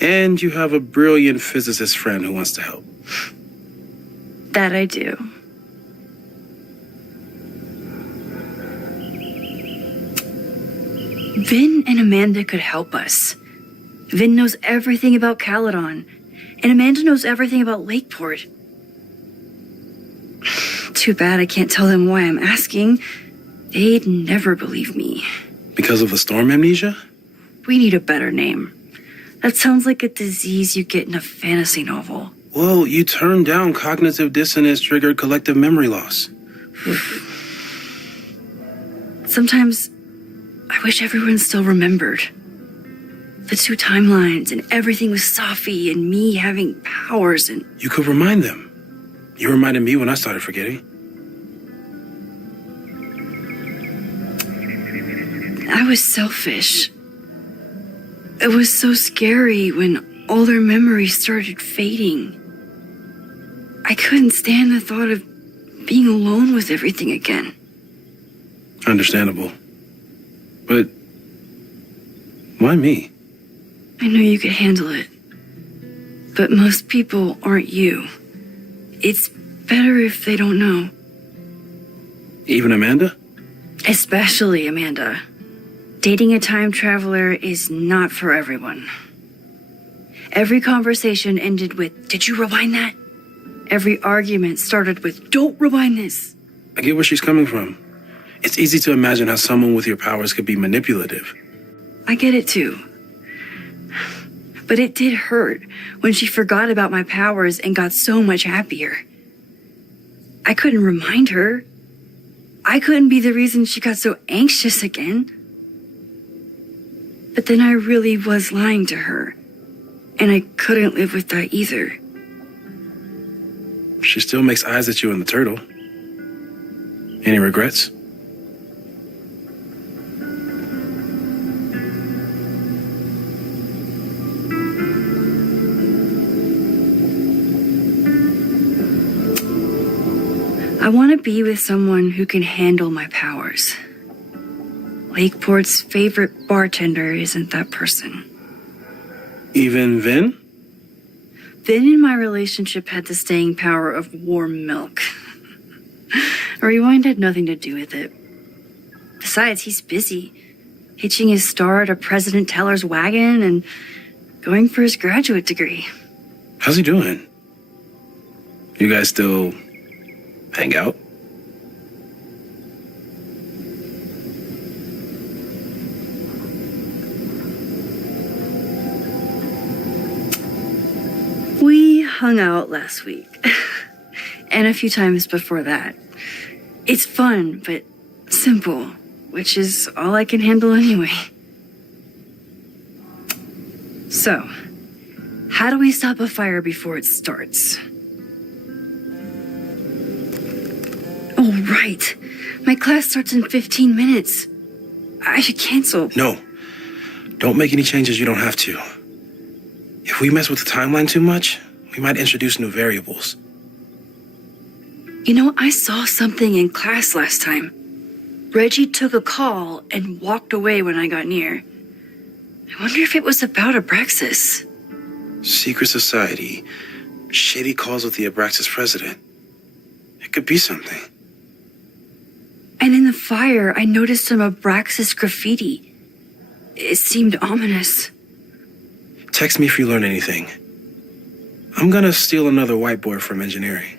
And you have a brilliant physicist friend who wants to help. That I do. Vin and Amanda could help us. Vin knows everything about Caledon, and Amanda knows everything about Lakeport. Too bad I can't tell them why I'm asking. They'd never believe me. Because of the storm amnesia? We need a better name. That sounds like a disease you get in a fantasy novel. Well, you turned down cognitive dissonance triggered collective memory loss. Sometimes I wish everyone still remembered. The two timelines and everything with Safi and me having powers and... You could remind them. You reminded me when I started forgetting. I was selfish. It was so scary when all their memories started fading. I couldn't stand the thought of being alone with everything again. Understandable. But why me? I know you could handle it. But most people aren't you. It's better if they don't know. Even Amanda? Especially Amanda. Dating a time traveler is not for everyone. Every conversation ended with, "Did you rewind that?" Every argument started with, "Don't rewind this." I get where she's coming from. It's easy to imagine how someone with your powers could be manipulative. I get it too. But it did hurt when she forgot about my powers and got so much happier. I couldn't remind her. I couldn't be the reason she got so anxious again. But then I really was lying to her, and I couldn't live with that either. She still makes eyes at you and the turtle. Any regrets? I want to be with someone who can handle my powers. Lakeport's favorite bartender isn't that person. Even Vin? Vin in my relationship had the staying power of warm milk. Rewind had nothing to do with it. Besides, he's busy, hitching his star to President Teller's wagon and going for his graduate degree. How's he doing? You guys still hang out? We hung out last week. And a few times before that. It's fun, but simple, which is all I can handle anyway. So, how do we stop a fire before it starts? Oh, right. My class starts in 15 minutes. I should cancel. No. Don't make any changes you don't have to. If we mess with the timeline too much, we might introduce new variables. You know, I saw something in class last time. Reggie took a call and walked away when I got near. I wonder if it was about Abraxas. Secret society. Shady calls with the Abraxas president. It could be something. And in the fire, I noticed some Abraxas graffiti. It seemed ominous. Text me if you learn anything. I'm gonna steal another whiteboard from engineering.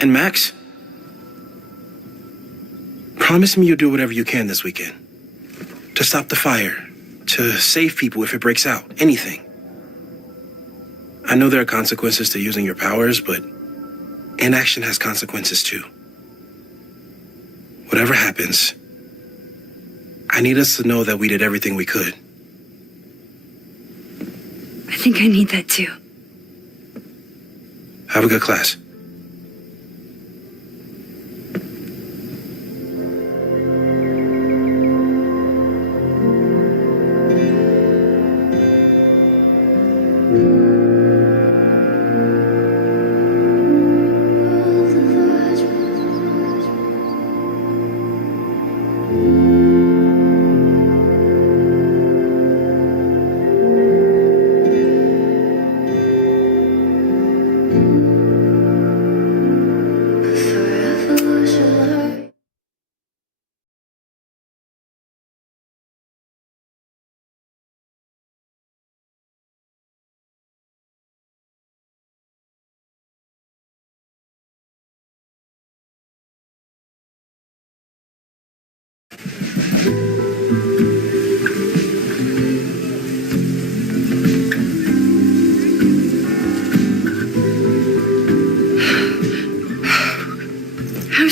And Max, promise me you'll do whatever you can this weekend. To stop the fire, to save people if it breaks out, anything. I know there are consequences to using your powers, but inaction has consequences too. Whatever happens, I need us to know that we did everything we could. I think I need that too. Have a good class.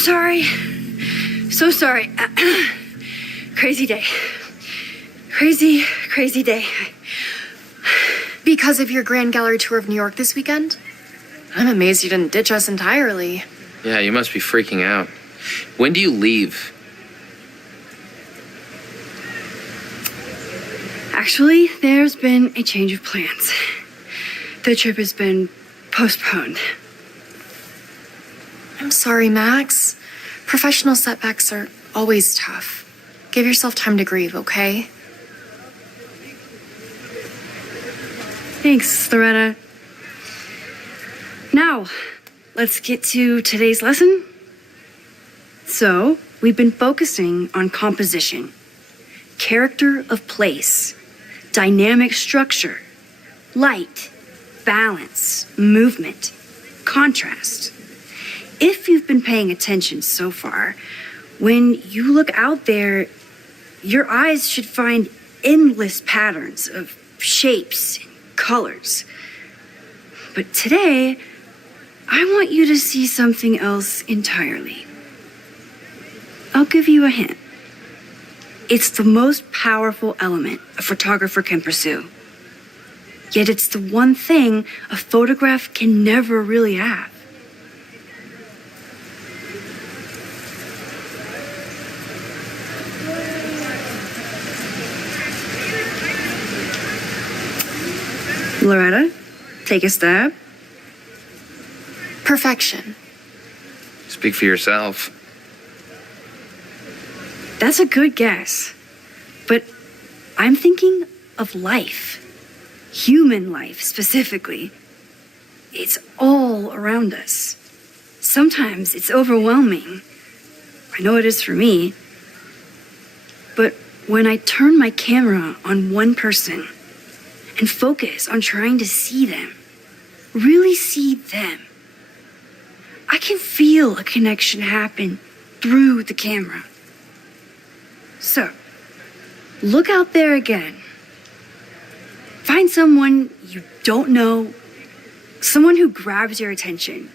sorry. So sorry. Crazy day. Crazy day. Because of your Grand Gallery tour of New York this weekend? I'm amazed you didn't ditch us entirely. Yeah, you must be freaking out. When do you leave? Actually, there's been a change of plans. The trip has been postponed. I'm sorry, Max. Professional setbacks are always tough. Give yourself time to grieve, okay? Thanks, Loretta. Now, let's get to today's lesson. So, we've been focusing on composition, character of place, dynamic structure, light, balance, movement, contrast. If you've been paying attention so far, when you look out there, your eyes should find endless patterns of shapes and colors. But today, I want you to see something else entirely. I'll give you a hint. It's the most powerful element a photographer can pursue. Yet it's the one thing a photograph can never really have. Loretta, take a stab. Perfection. Speak for yourself. That's a good guess. But I'm thinking of life. Human life, specifically. It's all around us. Sometimes it's overwhelming. I know it is for me. But when I turn my camera on one person and focus on trying to see them, really see them, I can feel a connection happen through the camera. So, look out there again. Find someone you don't know, someone who grabs your attention,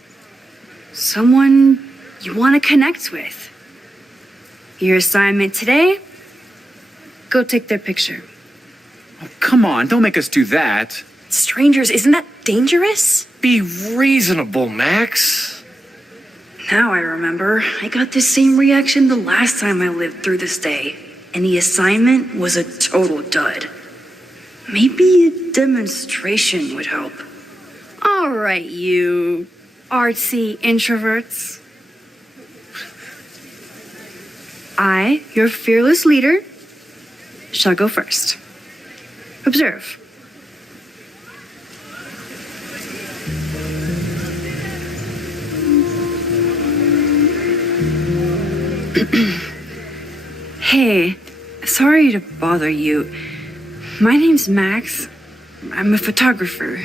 someone you want to connect with. Your assignment today? Go take their picture. Oh, come on, don't make us do that. Strangers, isn't that dangerous? Be reasonable, Max. Now I remember. I got the same reaction the last time I lived through this day, and the assignment was a total dud. Maybe a demonstration would help. All right, you artsy introverts. I, your fearless leader, shall go first. Observe. Hey, sorry to bother you. My name's Max. I'm a photographer.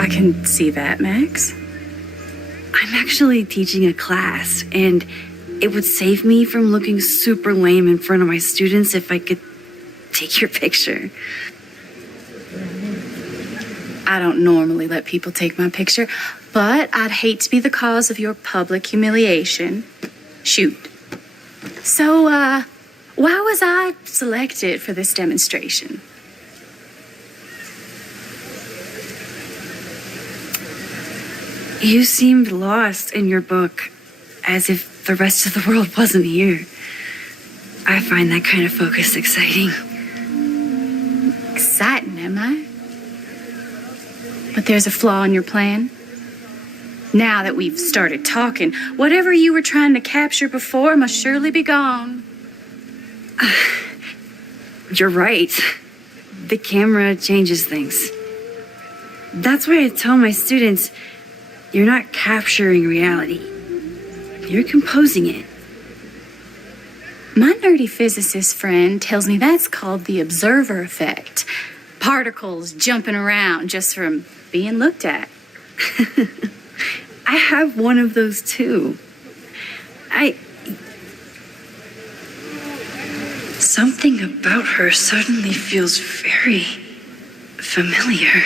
I can see that, Max. I'm actually teaching a class, and it would save me from looking super lame in front of my students if I could take your picture. I don't normally let people take my picture, but I'd hate to be the cause of your public humiliation. Shoot. So, why was I selected for this demonstration? You seemed lost in your book, as if the rest of the world wasn't here. I find that kind of focus exciting. Exciting, am I? But there's a flaw in your plan. Now that we've started talking, whatever you were trying to capture before must surely be gone. You're right. The camera changes things. That's why I tell my students, you're not capturing reality. You're composing it. My nerdy physicist friend tells me that's called the observer effect. Particles jumping around just from being looked at. I have one of those too. Something about her suddenly feels very familiar.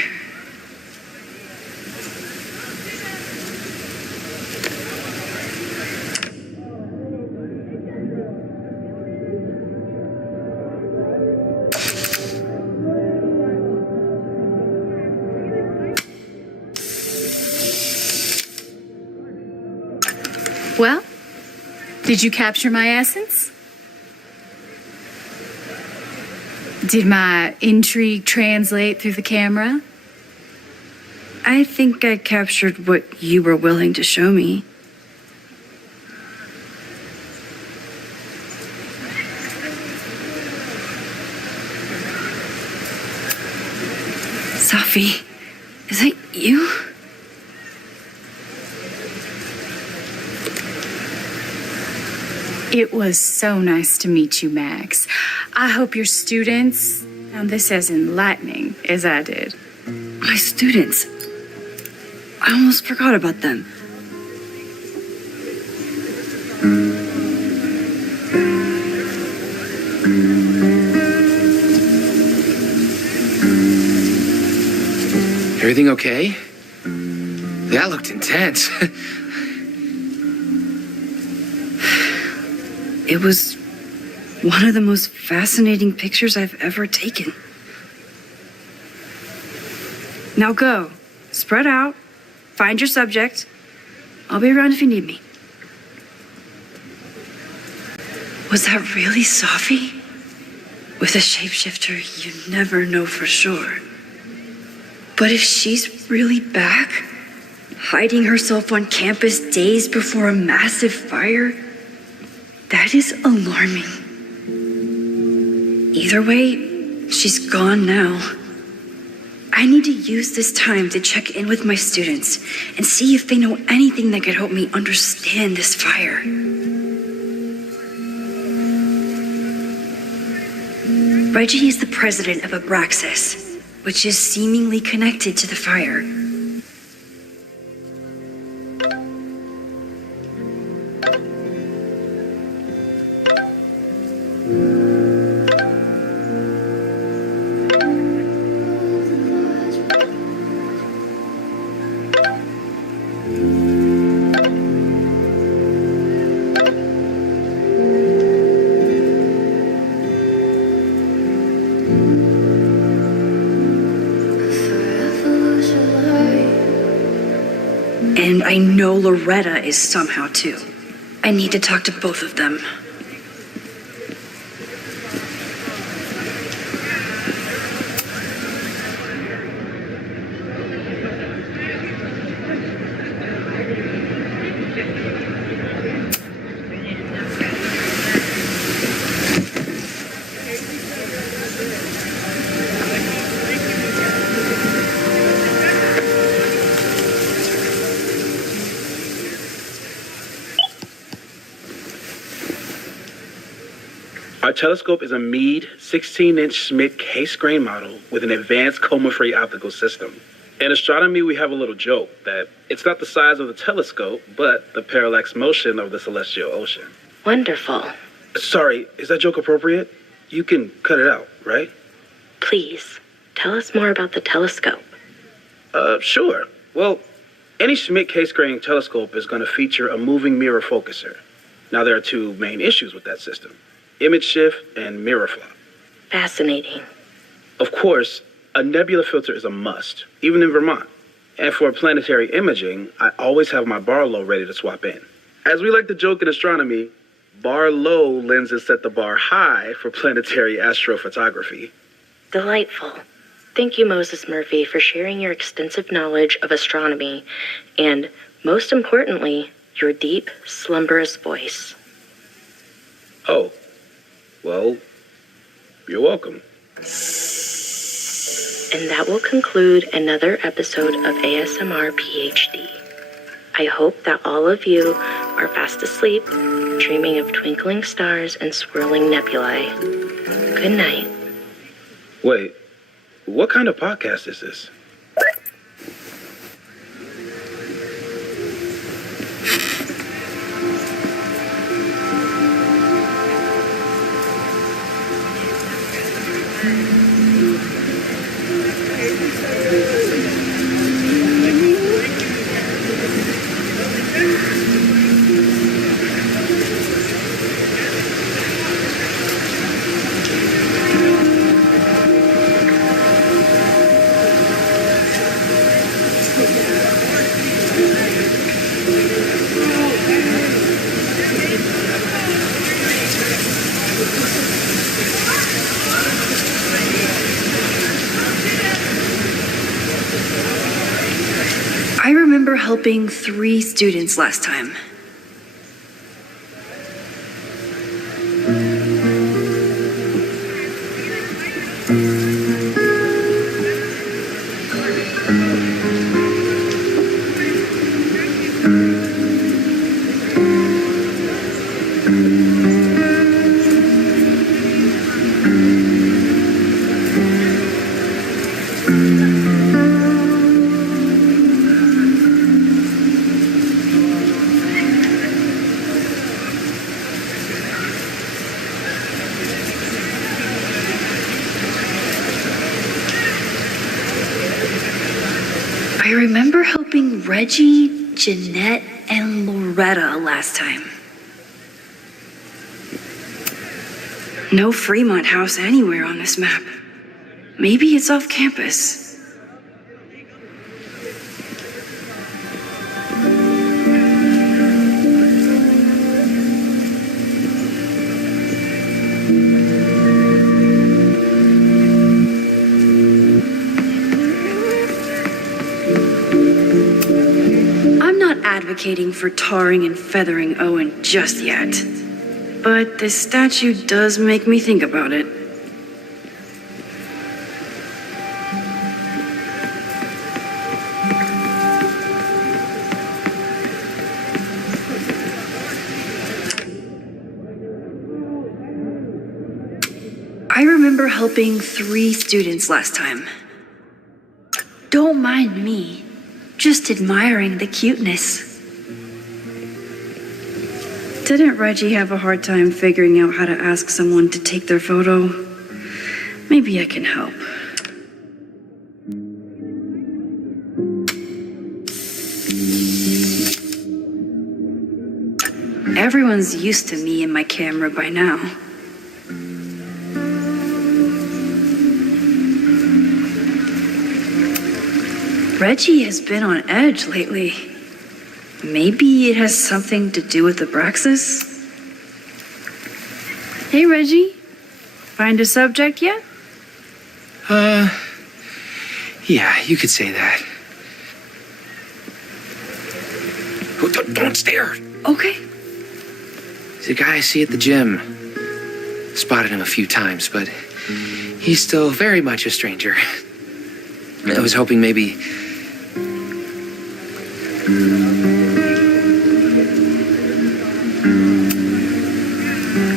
Well, did you capture my essence? Did my intrigue translate through the camera? I think I captured what you were willing to show me. Safi, is that you? It was so nice to meet you, Max. I hope your students found this as enlightening as I did. My students. I almost forgot about them. Everything okay? That looked intense. It was one of the most fascinating pictures I've ever taken. Now go. Spread out. Find your subject. I'll be around if you need me. Was that really Safi? With a shapeshifter, you never know for sure. But if she's really back, hiding herself on campus days before a massive fire, that is alarming. Either way, she's gone now. I need to use this time to check in with my students and see if they know anything that could help me understand this fire. Reggie is the president of Abraxas, which is seemingly connected to the fire. And I know Loretta is somehow too. I need to talk to both of them. Our telescope is a Meade 16-inch Schmidt case-grain model with an advanced coma-free optical system. In astronomy, we have a little joke that it's not the size of the telescope, but the parallax motion of the celestial ocean. Wonderful. Sorry, is that joke appropriate? You can cut it out, right? Please, tell us more about the telescope. Sure. Well, any Schmidt case-grain telescope is going to feature a moving mirror focuser. Now, there are two main issues with that system: image shift and mirror flop. Fascinating. Of course, a nebula filter is a must, even in Vermont. And for planetary imaging, I always have my bar low ready to swap in. As we like to joke in astronomy, bar low lenses set the bar high for planetary astrophotography. Delightful. Thank you, Moses Murphy, for sharing your extensive knowledge of astronomy and, most importantly, your deep, slumberous voice. Oh. Well, you're welcome. And that will conclude another episode of ASMR PhD. I hope that all of you are fast asleep, dreaming of twinkling stars and swirling nebulae. Good night. Wait, what kind of podcast is this? remember helping 3 students last time. I remember helping Reggie, Jeanette, and Loretta last time. No Fremont house anywhere on this map. Maybe it's off campus. Advocating for tarring and feathering Owen just yet. But this statue does make me think about it. I remember helping 3 students last time. Don't mind me. Just admiring the cuteness. Didn't Reggie have a hard time figuring out how to ask someone to take their photo? Maybe I can help. Everyone's used to me and my camera by now. Reggie has been on edge lately. Maybe it has something to do with Abraxas? Hey, Reggie. Find a subject yet? Yeah, you could say that. Oh, don't stare. Okay. He's a guy I see at the gym. Spotted him a few times, but he's still very much a stranger. I was hoping maybe...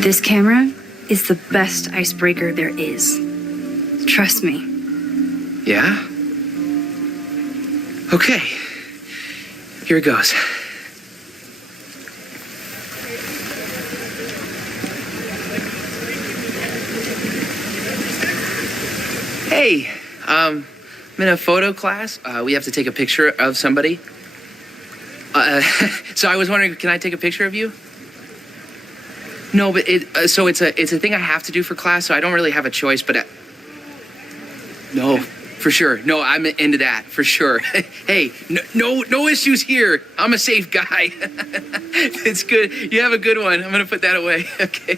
This camera is the best icebreaker there is. Trust me. Yeah? Okay. Here it goes. Hey, I'm in a photo class. We have to take a picture of somebody. So I was wondering, can I take a picture of you? No, but it's a thing I have to do for class, so I don't really have a choice, but no, for sure. No, I'm into that, for sure. Hey, no issues here. I'm a safe guy. It's good. You have a good one. I'm gonna put that away. Okay.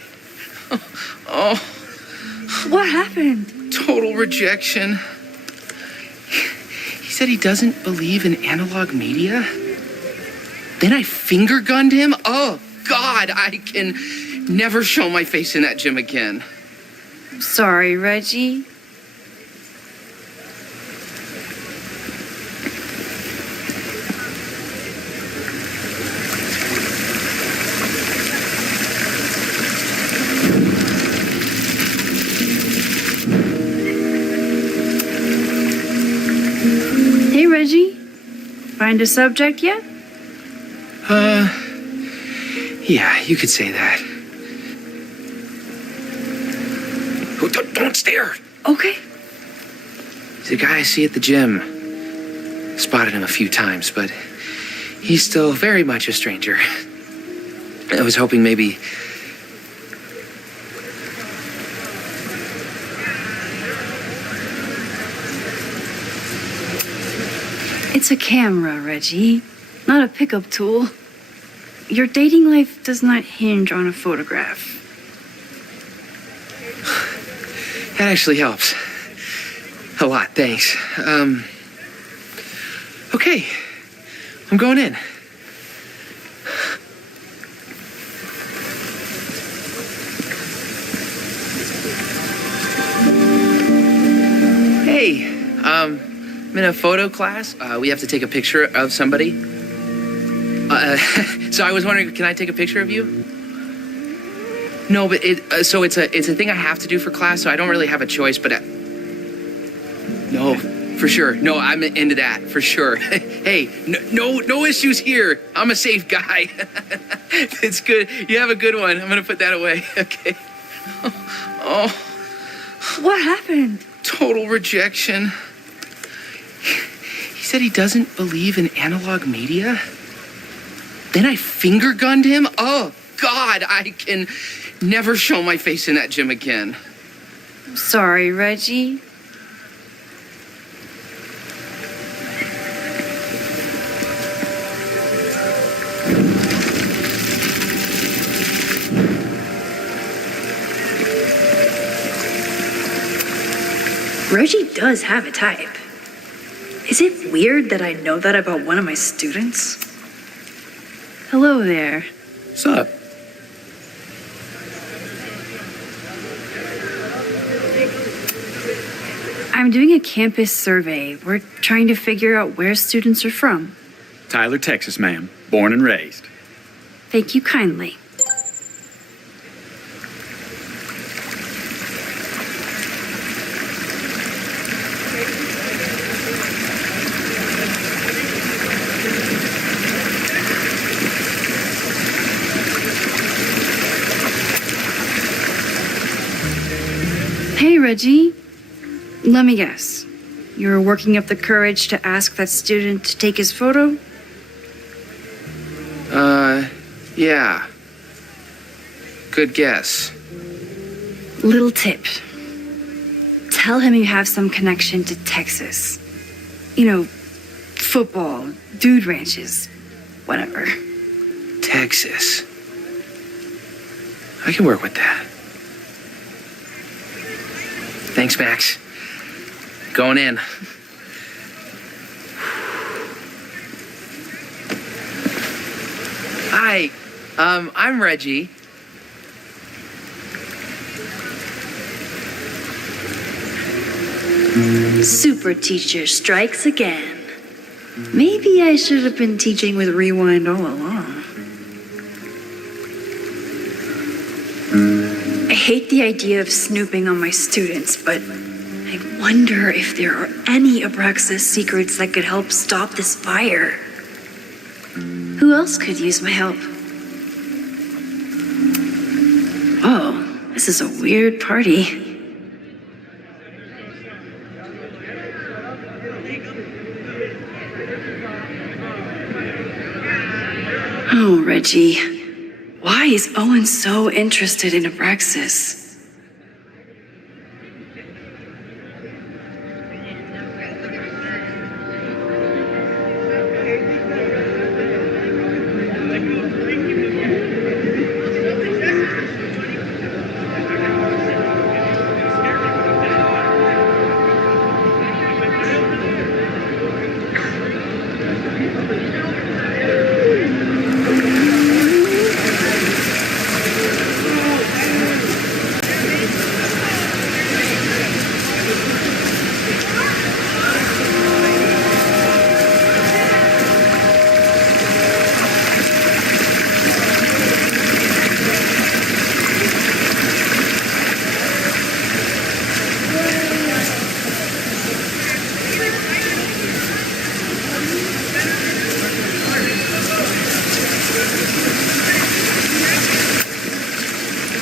Oh. What happened? Total rejection. He said he doesn't believe in analog media. Then I finger gunned him? Oh, God, I can never show my face in that gym again. Sorry, Reggie. Hey, Reggie. Find a subject yet? Yeah, you could say that. Oh, don't stare. Okay. He's a guy I see at the gym. Spotted him a few times, but he's still very much a stranger. I was hoping maybe... It's a camera, Reggie, not a pickup tool. Your dating life does not hinge on a photograph. That actually helps. A lot, thanks. Okay. I'm going in. Hey, I'm in a photo class. We have to take a picture of somebody. So I was wondering, can I take a picture of you? No, but it's a thing I have to do for class, so I don't really have a choice, but no, for sure. No, I'm into that, for sure. Hey, no issues here. I'm a safe guy. It's good. You have a good one. I'm gonna put that away. Okay. Oh. What happened? Total rejection. He said he doesn't believe in analog media. Then I finger gunned him. Oh, God, I can never show my face in that gym again. Sorry, Reggie. Reggie does have a type. Is it weird that I know that about one of my students? Hello there. What's up? I'm doing a campus survey. We're trying to figure out where students are from. Tyler, Texas, ma'am. Born and raised. Thank you kindly. Hey, Reggie. Let me guess. You were working up the courage to ask that student to take his photo? Yeah. Good guess. Little tip. Tell him you have some connection to Texas. You know, football, dude ranches, whatever. Texas. I can work with that. Thanks, Max. Going in. Hi, I'm Reggie. Super teacher strikes again. Maybe I should have been teaching with Rewind all along. I hate the idea of snooping on my students, but I wonder if there are any Abraxas secrets that could help stop this fire. Who else could use my help? Oh, this is a weird party. Oh, Reggie. Why is Owen so interested in Abraxas?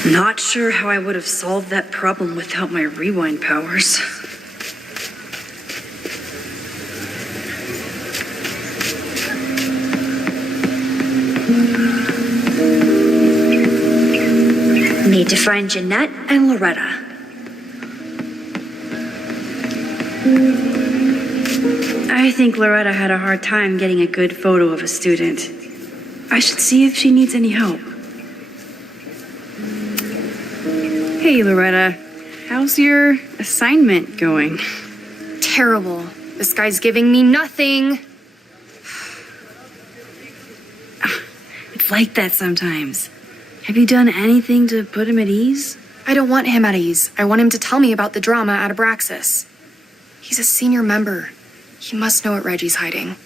Not sure how I would have solved that problem without my rewind powers. Need to find Jeanette and Loretta. I think Loretta had a hard time getting a good photo of a student. I should see if she needs any help. Hey, Loretta. How's your assignment going? Terrible. This guy's giving me nothing. Dad's like that sometimes. Have you done anything to put him at ease? I don't want him at ease. I want him to tell me about the drama at Abraxas. He's a senior member. He must know what Reggie's hiding.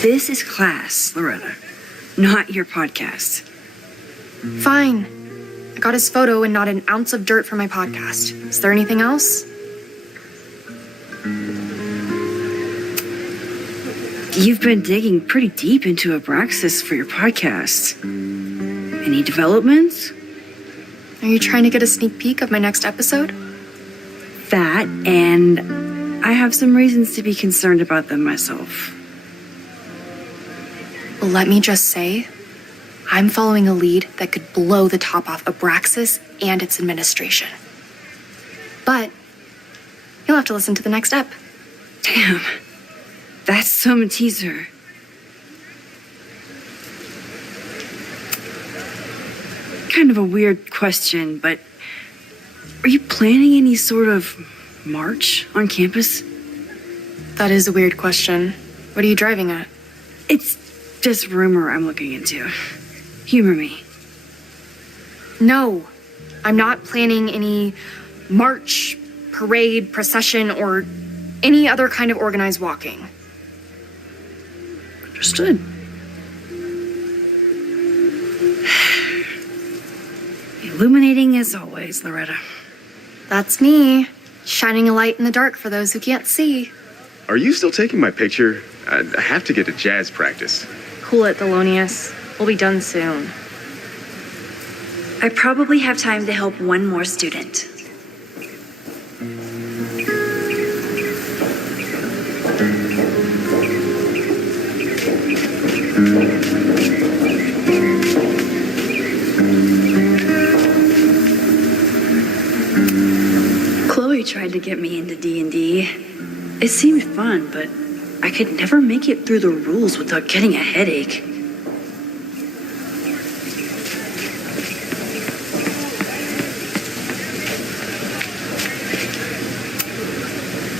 This is class, Loretta, not your podcast. Fine. I got his photo and not an ounce of dirt for my podcast. Is there anything else? You've been digging pretty deep into Abraxas for your podcast. Any developments? Are you trying to get a sneak peek of my next episode? That, and I have some reasons to be concerned about them myself. Well, let me just say, I'm following a lead that could blow the top off Abraxas and its administration. But you'll have to listen to the next ep. Damn, that's some teaser. Kind of a weird question, but are you planning any sort of march on campus? That is a weird question. What are you driving at? It's just rumor I'm looking into. Humor me. No, I'm not planning any march, parade, procession, or any other kind of organized walking. Understood. Illuminating as always, Loretta. That's me, shining a light in the dark for those who can't see. Are you still taking my picture? I have to get to jazz practice. Cool it, Thelonious. We'll be done soon. I probably have time to help one more student. Chloe tried to get me into D&D. It seemed fun, but I could never make it through the rules without getting a headache.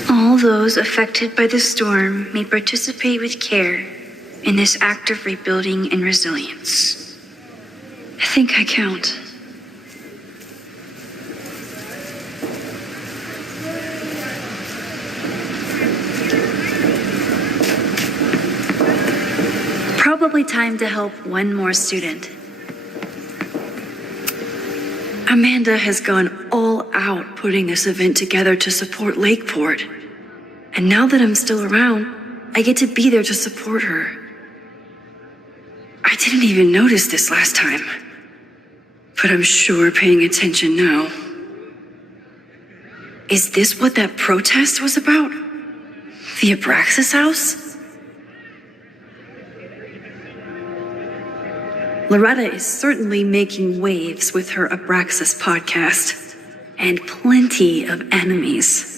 All those affected by the storm may participate with care in this act of rebuilding and resilience. I think I count. Probably time to help one more student. Amanda has gone all out putting this event together to support Lakeport. And now that I'm still around, I get to be there to support her. I didn't even notice this last time, but I'm sure paying attention now. Is this what that protest was about? The Abraxas house? Loretta is certainly making waves with her Abraxas podcast, and plenty of enemies.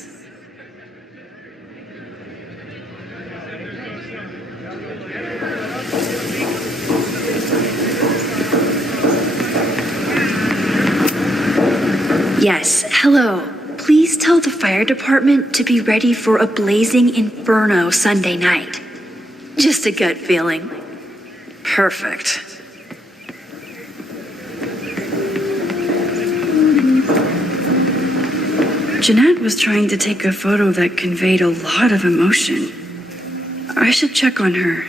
Yes, hello. Please tell the fire department to be ready for a blazing inferno Sunday night. Just a gut feeling. Perfect. Jeanette was trying to take a photo that conveyed a lot of emotion. I should check on her.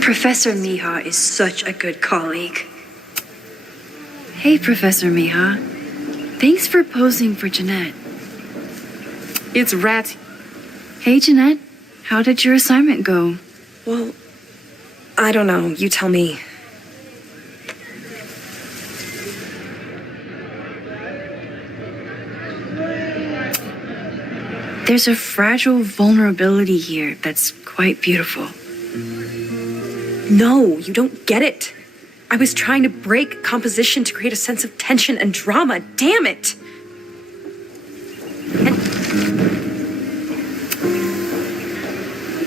Professor Mija is such a good colleague. Hey, Professor Mija. Thanks for posing for Jeanette. It's Rat. Hey, Jeanette. How did your assignment go? Well, I don't know. You tell me. There's a fragile vulnerability here that's quite beautiful. No, you don't get it. I was trying to break composition to create a sense of tension and drama. Damn it!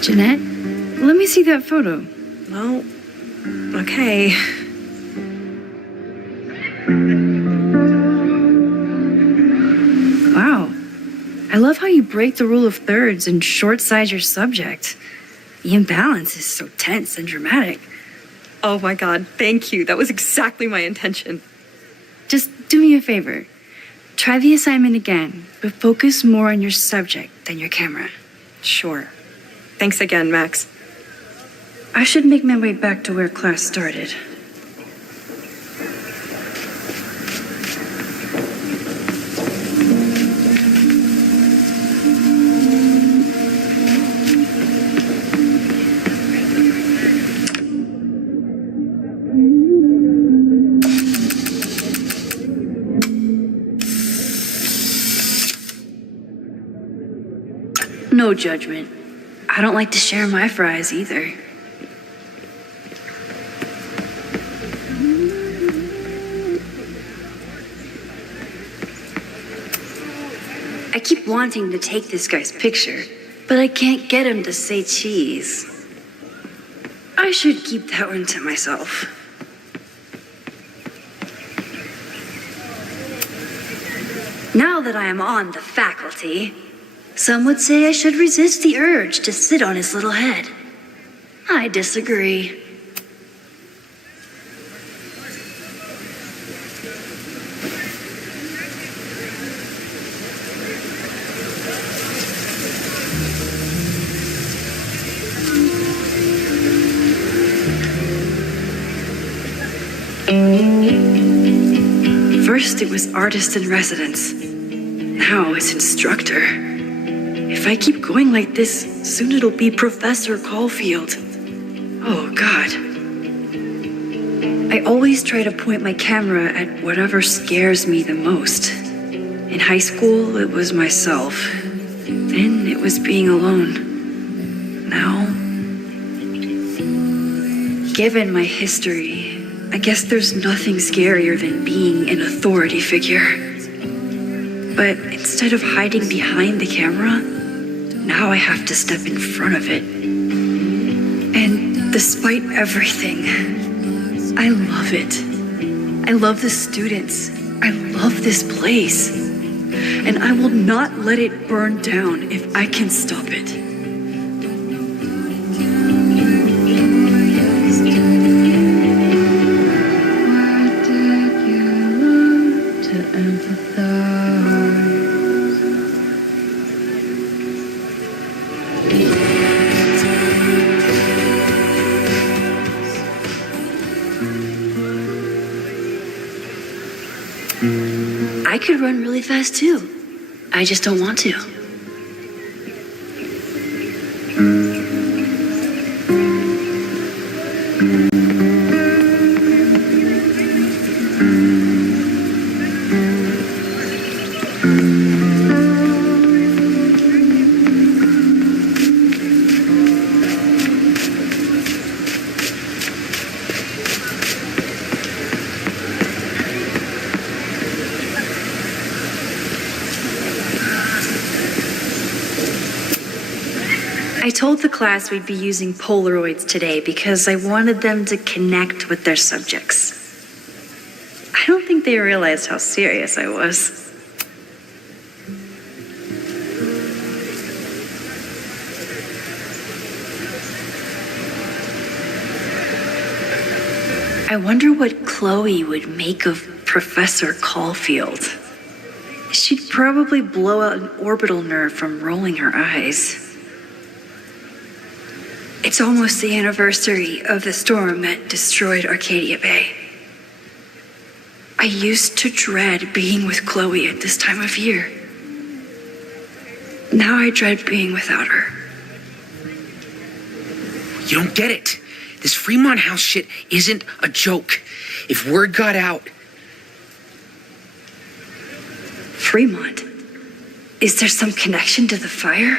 Jeanette, let me see that photo. Well, okay. break the rule of thirds and short-size your subject. The imbalance is so tense and dramatic. Oh my god, thank you. That was exactly my intention. Just do me a favor. Try the assignment again, but focus more on your subject than your camera. Sure. Thanks again, Max. I should make my way back to where class started. No judgment. I don't like to share my fries either. I keep wanting to take this guy's picture, but I can't get him to say cheese. I should keep that one to myself. Now that I am on the faculty, some would say I should resist the urge to sit on his little head. I disagree. First it was artist in residence. Now it's instructor. If I keep going like this, soon it'll be Professor Caulfield. Oh, God. I always try to point my camera at whatever scares me the most. In high school, it was myself. Then it was being alone. Now, given my history, I guess there's nothing scarier than being an authority figure. But instead of hiding behind the camera, now I have to step in front of it. And despite everything, I love it. I love the students. I love this place. And I will not let it burn down if I can stop it. I could run really fast too. I just don't want to. I told the class we'd be using Polaroids today because I wanted them to connect with their subjects. I don't think they realized how serious I was. I wonder what Chloe would make of Professor Caulfield. She'd probably blow out an orbital nerve from rolling her eyes. It's almost the anniversary of the storm that destroyed Arcadia Bay. I used to dread being with Chloe at this time of year. Now I dread being without her. You don't get it. This Fremont House shit isn't a joke. If word got out... Fremont? Is there some connection to the fire?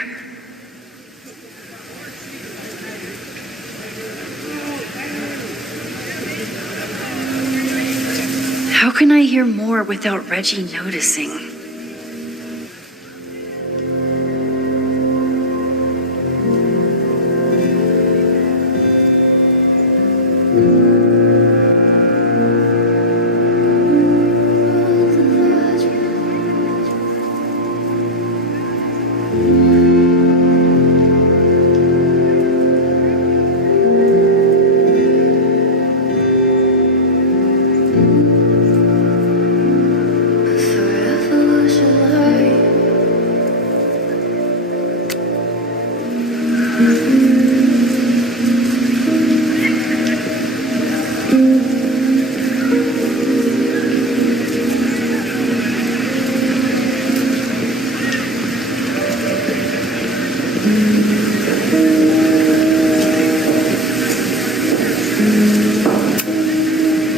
How can I hear more without Reggie noticing?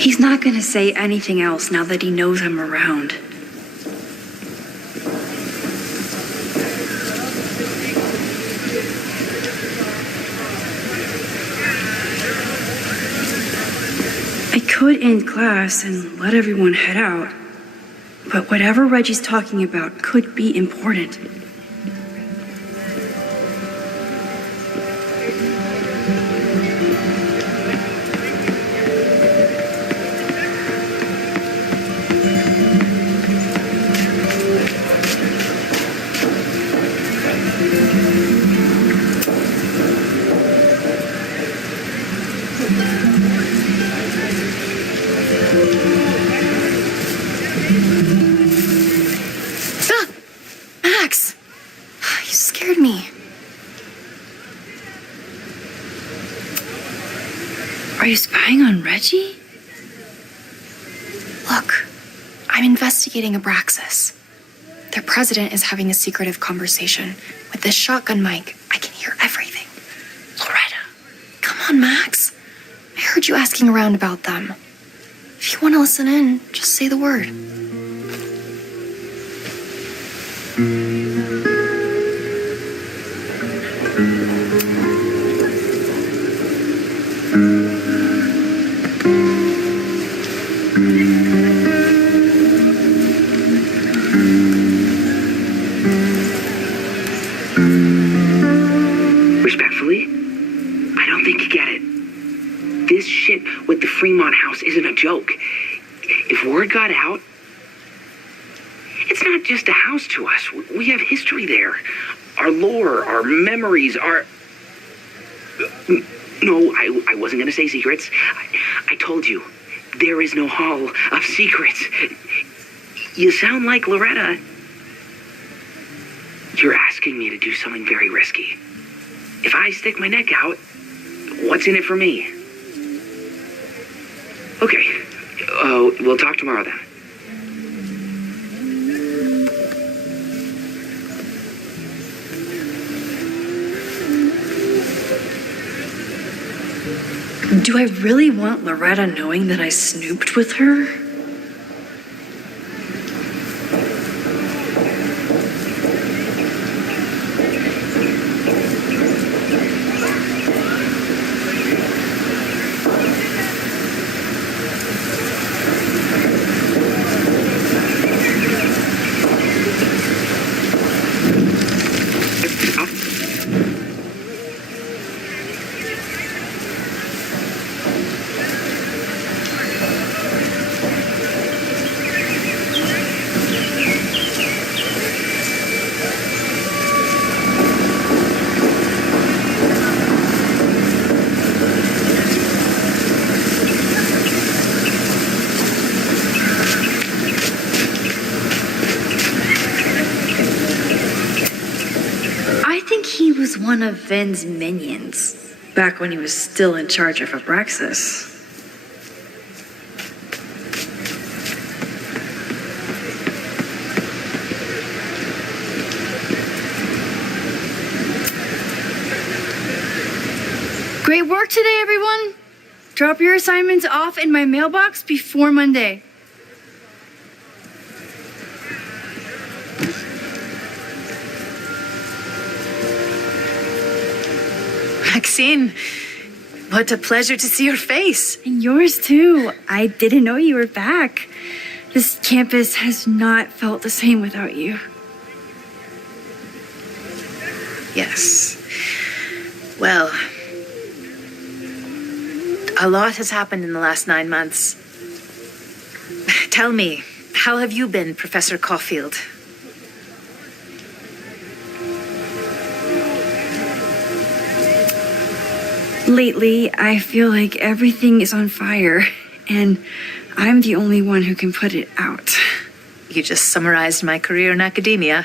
He's not gonna say anything else now that he knows I'm around. I could end class and let everyone head out, but whatever Reggie's talking about could be important. Max! You scared me. Are you spying on Reggie? Look, I'm investigating Abraxas. Their president is having a secretive conversation. With this shotgun mic, I can hear everything. Loretta, come on, Max. I heard you asking around about them. If you want to listen in, just say the word. Respectfully, I don't think you get it. This shit with the Fremont house isn't a joke. If word got out, it's not just a house to us. We have history there. Our lore, our memories, our... No, I wasn't going to say secrets. I told you, there is no Hall of Secrets. You sound like Loretta. You're asking me to do something very risky. If I stick my neck out, what's in it for me? Okay, we'll talk tomorrow then. Do I really want Loretta knowing that I snooped with her? He was one of Ven's minions, back when he was still in charge of Abraxas. Great work today, everyone! Drop your assignments off in my mailbox before Monday. Maxine, what a pleasure to see your face. And yours too. I didn't know you were back. This campus has not felt the same without you. Yes. Well, a lot has happened in the last 9 months. Tell me, how have you been, Professor Caulfield? Lately, I feel like everything is on fire, and I'm the only one who can put it out. You just summarized my career in academia.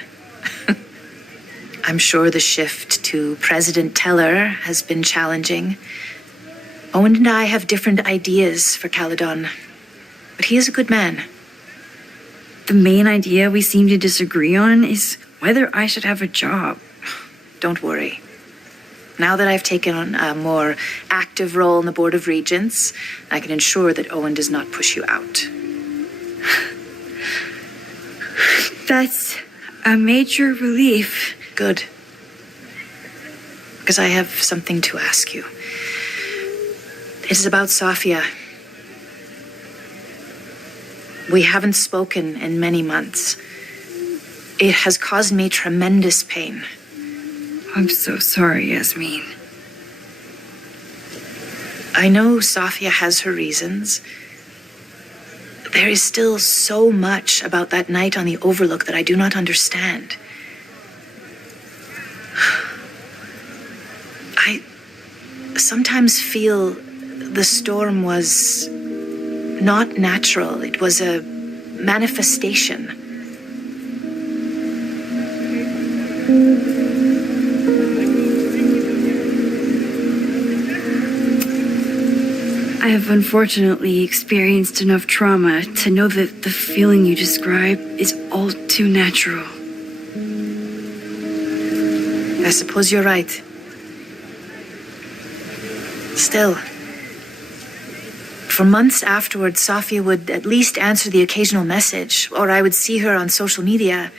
I'm sure the shift to President Teller has been challenging. Owen and I have different ideas for Caledon, but he is a good man. The main idea we seem to disagree on is whether I should have a job. Don't worry. Now that I've taken on a more active role in the Board of Regents, I can ensure that Owen does not push you out. That's a major relief. Good. Because I have something to ask you. It is about Safia. We haven't spoken in many months. It has caused me tremendous pain. I'm so sorry, Yasmin. I know Safia has her reasons. There is still so much about that night on the Overlook that I do not understand. I sometimes feel the storm was not natural. It was a manifestation. I have unfortunately experienced enough trauma to know that the feeling you describe is all too natural. I suppose you're right. Still, for months afterwards, Safia would at least answer the occasional message, or I would see her on social media.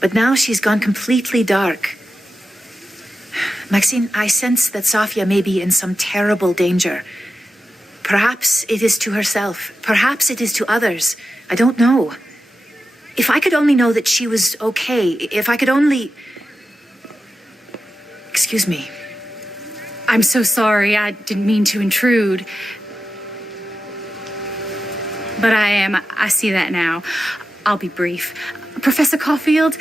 But now she's gone completely dark. Maxine, I sense that Safia may be in some terrible danger. Perhaps it is to herself. Perhaps it is to others. I don't know. If I could only know that she was okay, if I could only... Excuse me. I'm so sorry. I didn't mean to intrude. But I see that now. I'll be brief. Professor Caulfield,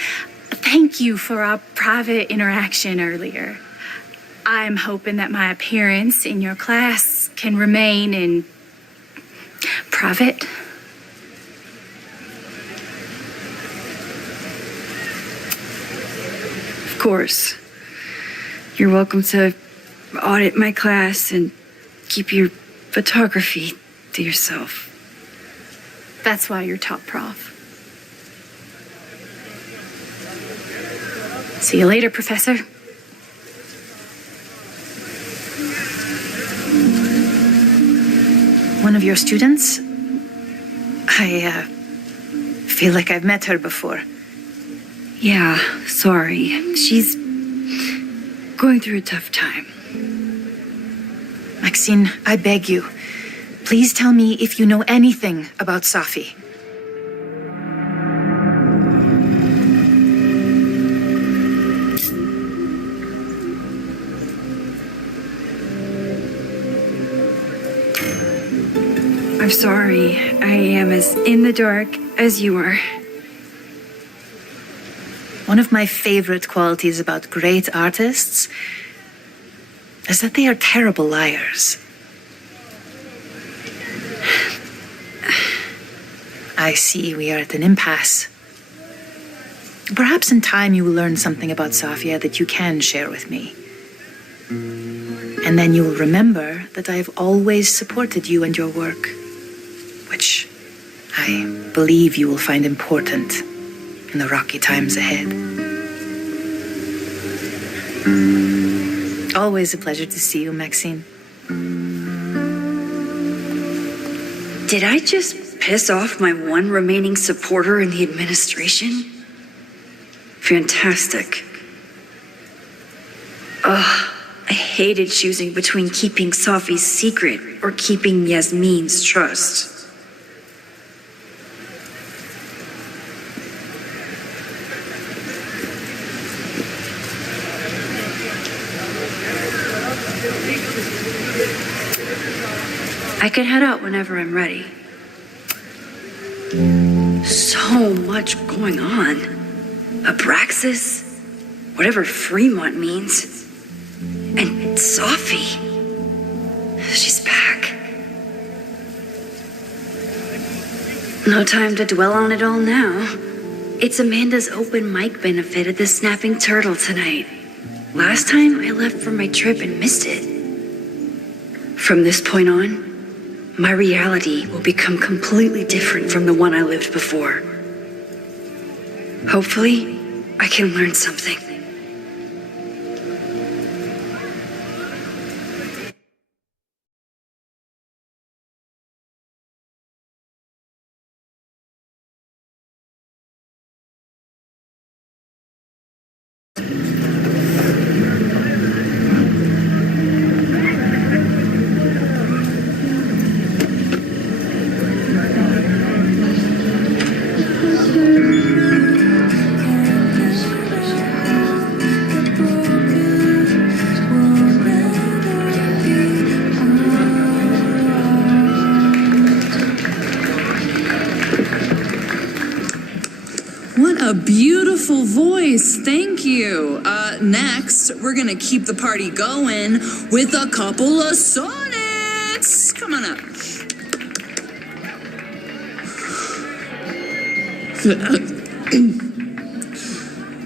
thank you for our private interaction earlier. I'm hoping that my appearance in your class can remain in private. Of course. You're welcome to audit my class and keep your photography to yourself. That's why you're top prof. See you later, Professor. One of your students? I feel like I've met her before. Yeah, sorry. She's going through a tough time. Maxine, I beg you, please tell me if you know anything about Safi. I'm sorry. I am as in the dark as you are. One of my favorite qualities about great artists is that they are terrible liars. I see we are at an impasse. Perhaps in time you will learn something about Safia that you can share with me. And then you will remember that I have always supported you and your work, which I believe you will find important in the rocky times ahead. Always a pleasure to see you, Maxine. Did I just piss off my one remaining supporter in the administration? Fantastic. Ugh, I hated choosing between keeping Safi's secret or keeping Yasmin's trust. I can head out whenever I'm ready. So much going on. Abraxas, whatever Fremont means, and Safi. She's back. No time to dwell on it all now. It's Amanda's open mic benefit at the Snapping Turtle tonight. Last time I left for my trip and missed it. From this point on, my reality will become completely different from the one I lived before. Hopefully, I can learn something. What a beautiful voice. Thank you. Next, we're gonna keep the party going with a couple of sonnets. Come on up.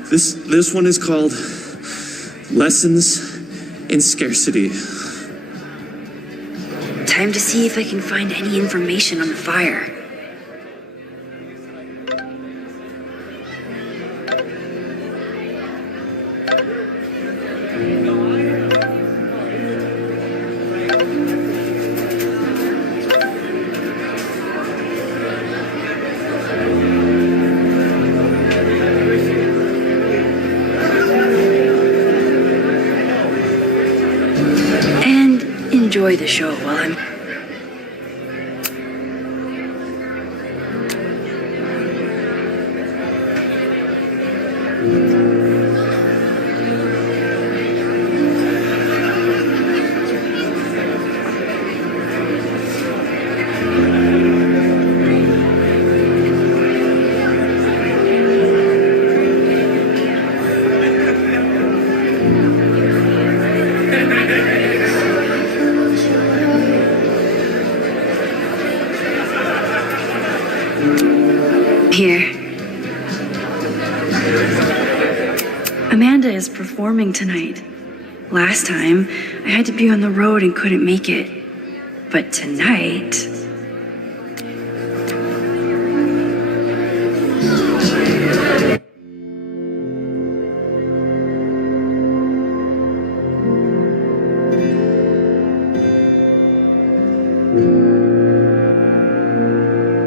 This one is called Lessons in Scarcity. Time to see if I can find any information on the fire. Enjoy the show while I'm... Here. Amanda is performing tonight. Last time, I had to be on the road and couldn't make it. But tonight...